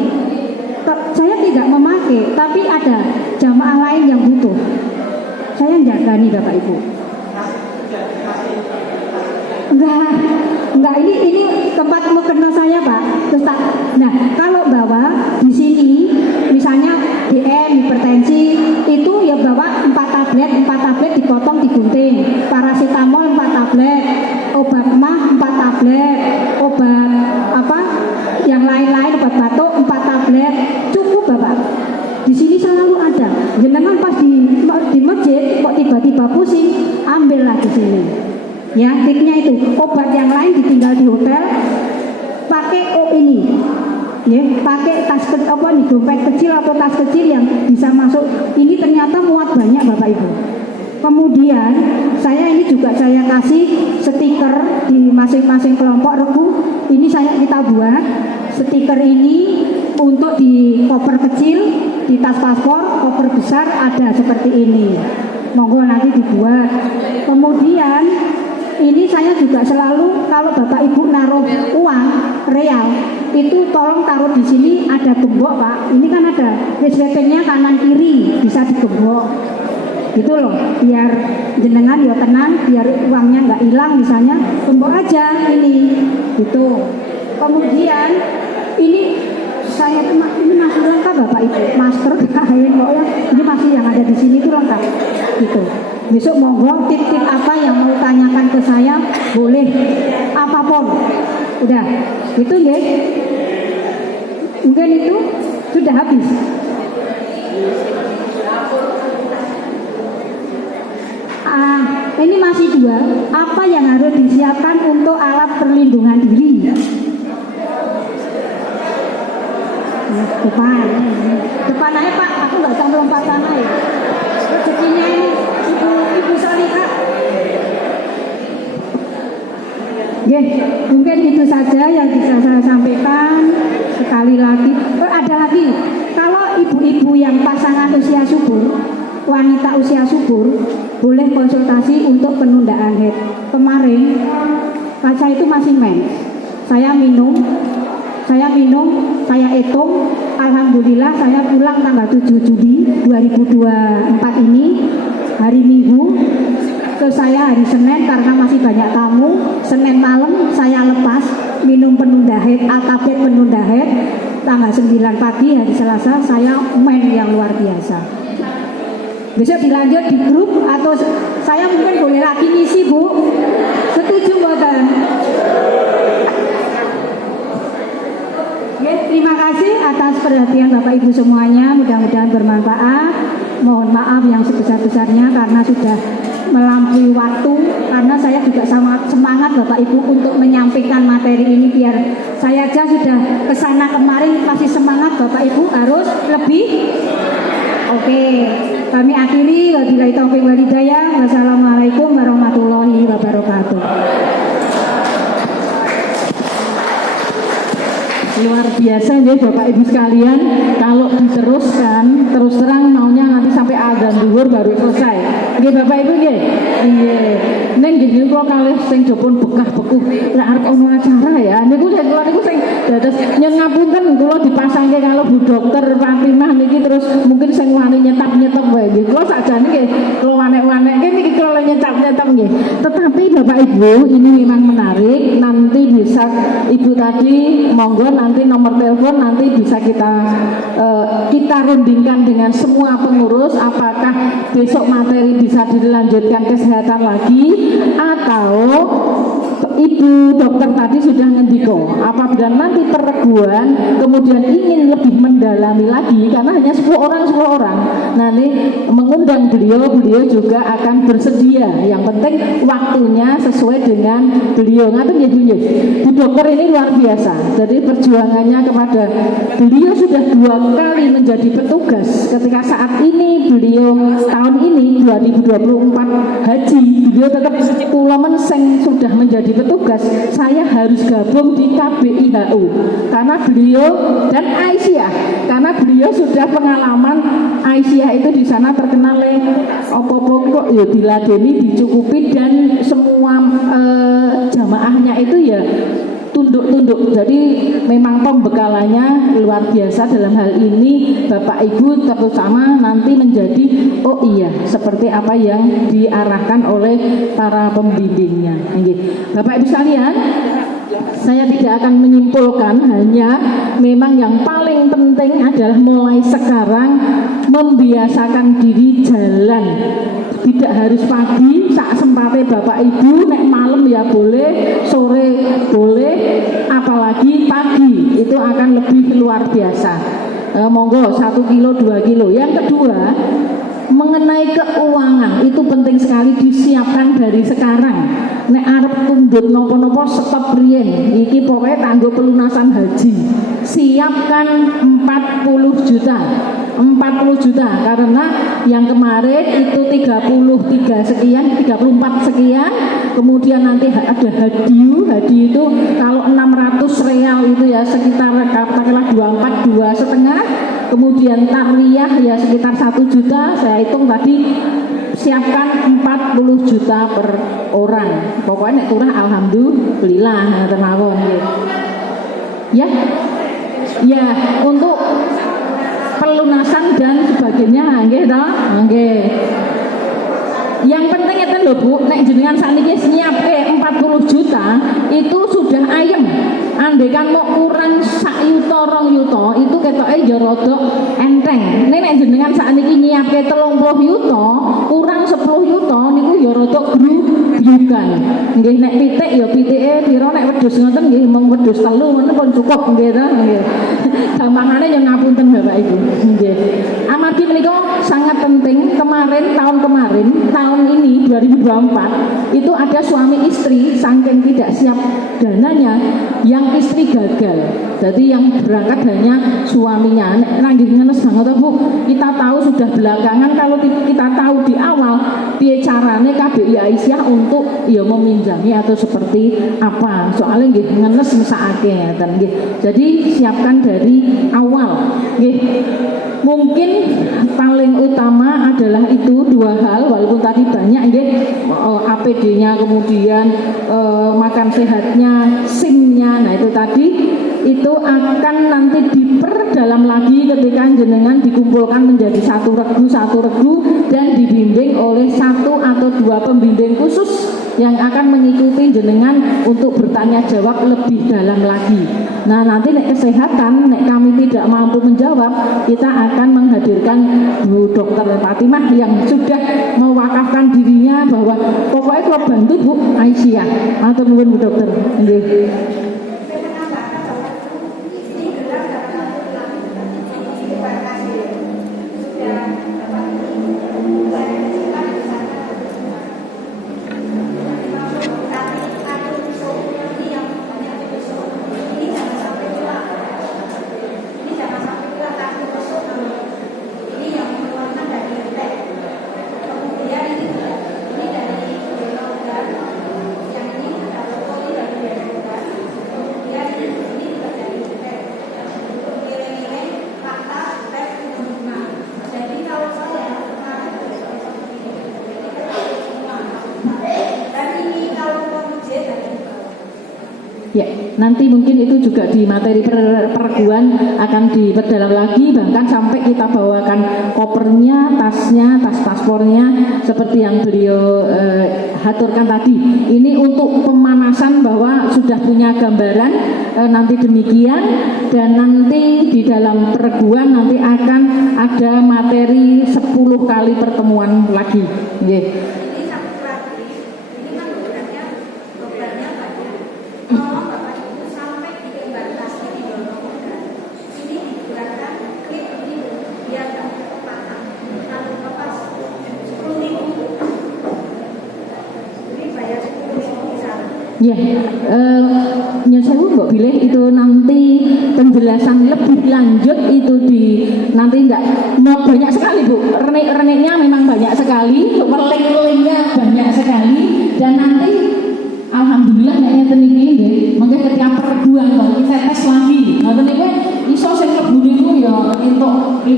Saya tidak memakai, tapi ada jamaah lain yang butuh. Saya jaga nih Bapak Ibu. Enggak, ini tempat mukena saya Pak. Nah, kalau bawa di sini misalnya DM hipertensi itu ya bawa 4 tablet dipotong digunting, paracetamol 4 tablet, obat emah 4 tablet, obat apa yang lain-lain, obat batuk 4 tablet, cukup Bapak. Di sini selalu ada. Jenengan pas di masjid kok tiba-tiba pusing, ambillah di sini. Ya, tipnya itu obat yang lain ditinggal di hotel, pakai ini. Ya, pakai tas dompet kecil atau tas kecil yang bisa masuk. Ini ternyata muat banyak Bapak Ibu. Kemudian saya kasih stiker di masing-masing kelompok regu. Ini kita buat stiker ini untuk di koper kecil, di tas paspor, koper besar ada seperti ini. Monggo nanti dibuat. Kemudian ini saya juga selalu kalau Bapak Ibu naruh uang real itu tolong taruh di sini ada gembok Pak. Ini kan ada SPP-nya kanan kiri bisa digembok. Gitu loh, biar jenengan ya tenang, biar uangnya nggak hilang misalnya, gembok aja ini. Gitu. Kemudian ini saya ini masih lengkap Bapak Ibu, masker kain kok ya. Ini masih yang ada di sini itu lengkap. Gitu. Besok monggo tip-tip apa yang mau tanyakan ke saya boleh apapun. Udah, itu ya. Mungkin itu sudah habis. Ini masih 2. Apa yang harus disiapkan untuk alat perlindungan diri? Depan aja Pak, aku nggak usah melompat sana ya. Rezekinya ini Ibu Salihah. Mungkin itu saja yang bisa saya sampaikan. Sekali lagi, ada lagi. Kalau ibu-ibu yang pasangan usia subur, wanita usia subur, boleh konsultasi untuk penundaan haid. Kemarin Pasca itu masih mens. Saya minum, saya hitung, alhamdulillah saya pulang tanggal 7 Juli 2024 ini, hari Minggu. Ke saya hari Senin karena masih banyak tamu. Senin malam saya lepas minum penunda haid, alkabet penunda haid. Tanggal 9 pagi hari Selasa saya main yang luar biasa. Besok dilanjut di grup atau saya mungkin boleh lagi ngisi, Bu. Setuju mboten? Oke, terima kasih atas perhatian Bapak Ibu semuanya. Mudah-mudahan bermanfaat. Mohon maaf yang sebesar-besarnya karena sudah melampaui waktu, karena saya juga sangat semangat Bapak Ibu untuk menyampaikan materi ini, biar saya aja sudah kesana kemarin masih semangat, Bapak Ibu harus lebih. Oke, kami akhiri. Wabillahi taufiq wal hidayah. Wassalamualaikum warahmatullahi wabarakatuh. Luar biasa ya Bapak Ibu sekalian, kalau diteruskan terus terang maunya nanti sampai azan zuhur baru selesai. Nggih Bapak Ibu nggih. Nggih. Ning nggih kula kalih sing dipun bekah-bekuh lek arep ono acara ya. Niku sing dados nyen ngapunten kula dipasangke kalau Bu Dokter Fatimah niki terus mungkin sing wani nyetap-nyetep wae nggih. Kula sakjane nggih kula wanek-wanekke niki kula nyetap-nyetep nggih. Tetapi Bapak Ibu ini memang menarik, nanti bisa Ibu tadi monggo nanti nomor telepon nanti bisa kita rundingkan dengan semua pengurus apakah besok materi bisa dilanjutkan kesehatan lagi atau Ibu dokter tadi sudah ngendiko apabila nanti perteguan kemudian ingin lebih mendalami lagi karena hanya 10 orang nanti mengundang beliau juga akan bersedia, yang penting waktunya sesuai dengan beliau. Ngaten nggih Bu. Bu dokter ini luar biasa, jadi perjuangannya kepada beliau sudah 2 kali menjadi petugas. Ketika saat ini beliau tahun ini 2024 haji, beliau tetap kula menseng sudah menjadi petugas, saya harus gabung di KBIHU karena beliau dan Aisyah, karena beliau sudah pengalaman. Aisyah itu di sana terkenal opo-opo kok ya diladeni, dicukupi, dan semua jamaahnya itu ya tunduk-tunduk. Jadi memang pembekalannya luar biasa dalam hal ini. Bapak Ibu terutama nanti menjadi oh iya seperti apa yang diarahkan oleh para pembimbingnya. Bapak Ibu sekalian, saya tidak akan menyimpulkan, hanya memang yang paling penting adalah mulai sekarang membiasakan diri jalan. Tidak harus pagi saat sempatnya Bapak Ibu, nek malam ya boleh, sore boleh, apalagi pagi itu akan lebih luar biasa. Monggo 1 kilo 2 kilo. Yang kedua, mengenai keuangan itu penting sekali disiapkan dari sekarang. Nek arep tundut nopo-nopo stop riyen. Iki pokoknya kanggo pelunasan haji. Siapkan 40 juta. 40 juta karena yang kemarin itu 33 sekian, 34 sekian, kemudian nanti ada hadiu itu kalau 600 real itu ya sekitar katakanlah 2,5, kemudian tarwiyah ya sekitar 1 juta, saya hitung tadi siapkan 40 juta per orang. Pokoknya nek turah alhamdulillah tenawon ya. Ya, untuk pelunasan dan sebagainya nggih to? Nggih. Yang penting itu lho Bu, nek jenengan sakniki nyiapke 40 juta itu sudah ayem. Andaikan mau kurang 1 yuta 2 yuta itu ketoke ya rada enteng. Nek jenengan sakniki nyiapke 30 yuta, kurang 10 yuta niku ya rada grubyukan. Nggih nek pitik ya pitike pira, nek wedhus ngoten nggih mung wedhus 3 ngono pun cukup nggih to nggih. Gampangane yo ngapunten Bapak Ibu. Nggih. Amargi menika sangat penting. Tahun kemarin, tahun ini 2024 itu ada suami istri saking tidak siap dananya, yang istri gagal. Jadi yang berangkat hanya suaminya. Nggih ngenes banget Bu. Kita tahu sudah belakangan, kalau kita tahu di awal piye carane KBI Aisyah untuk untuk ya meminjami atau seperti apa. Soalnya nggih ngenes mesakake ngeten nggih. Jadi siapkan dari awal nggih. Mungkin paling utama adalah itu dua hal, walaupun tadi banyak nggih, APD-nya, kemudian makan sehatnya, SIM-nya. Nah itu tadi itu akan nanti diperdalam lagi ketika jenengan dikumpulkan menjadi satu regu dan dibimbing oleh satu atau dua pembimbing khusus yang akan mengikuti jenengan untuk bertanya jawab lebih dalam lagi. Nah nanti nek kesehatan, nek kami tidak mampu menjawab, kita akan menghadirkan Bu Dokter Fatimah yang sudah mewakafkan dirinya bahwa pokoknya kalau bantu Bu Aisyah atau mungkin Bu Dokter. Ya, nanti mungkin itu juga di materi perguruan akan diperdalam lagi, bahkan sampai kita bawakan kopernya, tasnya, tas paspornya seperti yang beliau haturkan tadi. Ini untuk pemanasan bahwa sudah punya gambaran nanti demikian, dan nanti di dalam perguruan nanti akan ada materi 10 kali pertemuan lagi. Yeah. Ya, nyesewu Mbak Bilih itu nanti penjelasan lebih lanjut itu nanti enggak mau banyak sekali Bu, renek-reneknya memang banyak sekali, link-linknya banyak sekali, dan nanti alhamdulillah ngeten iki mungkin ketika perguruan kok kita tes lagi. Ngoten niku iso sing mlebu niku ya entuk 50%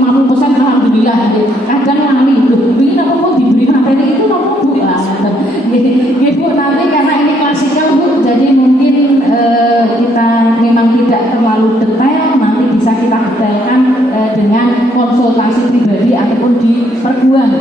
alhamdulillah nggih. Kadang lali lho, iki napa kok diberi materi itu napa Bu? Nggih Bu, nanti karena ini klasikal Bu, jadi mungkin kita memang tidak terlalu detail, nanti bisa kita detailkan dengan konsultasi pribadi ataupun di perguruan.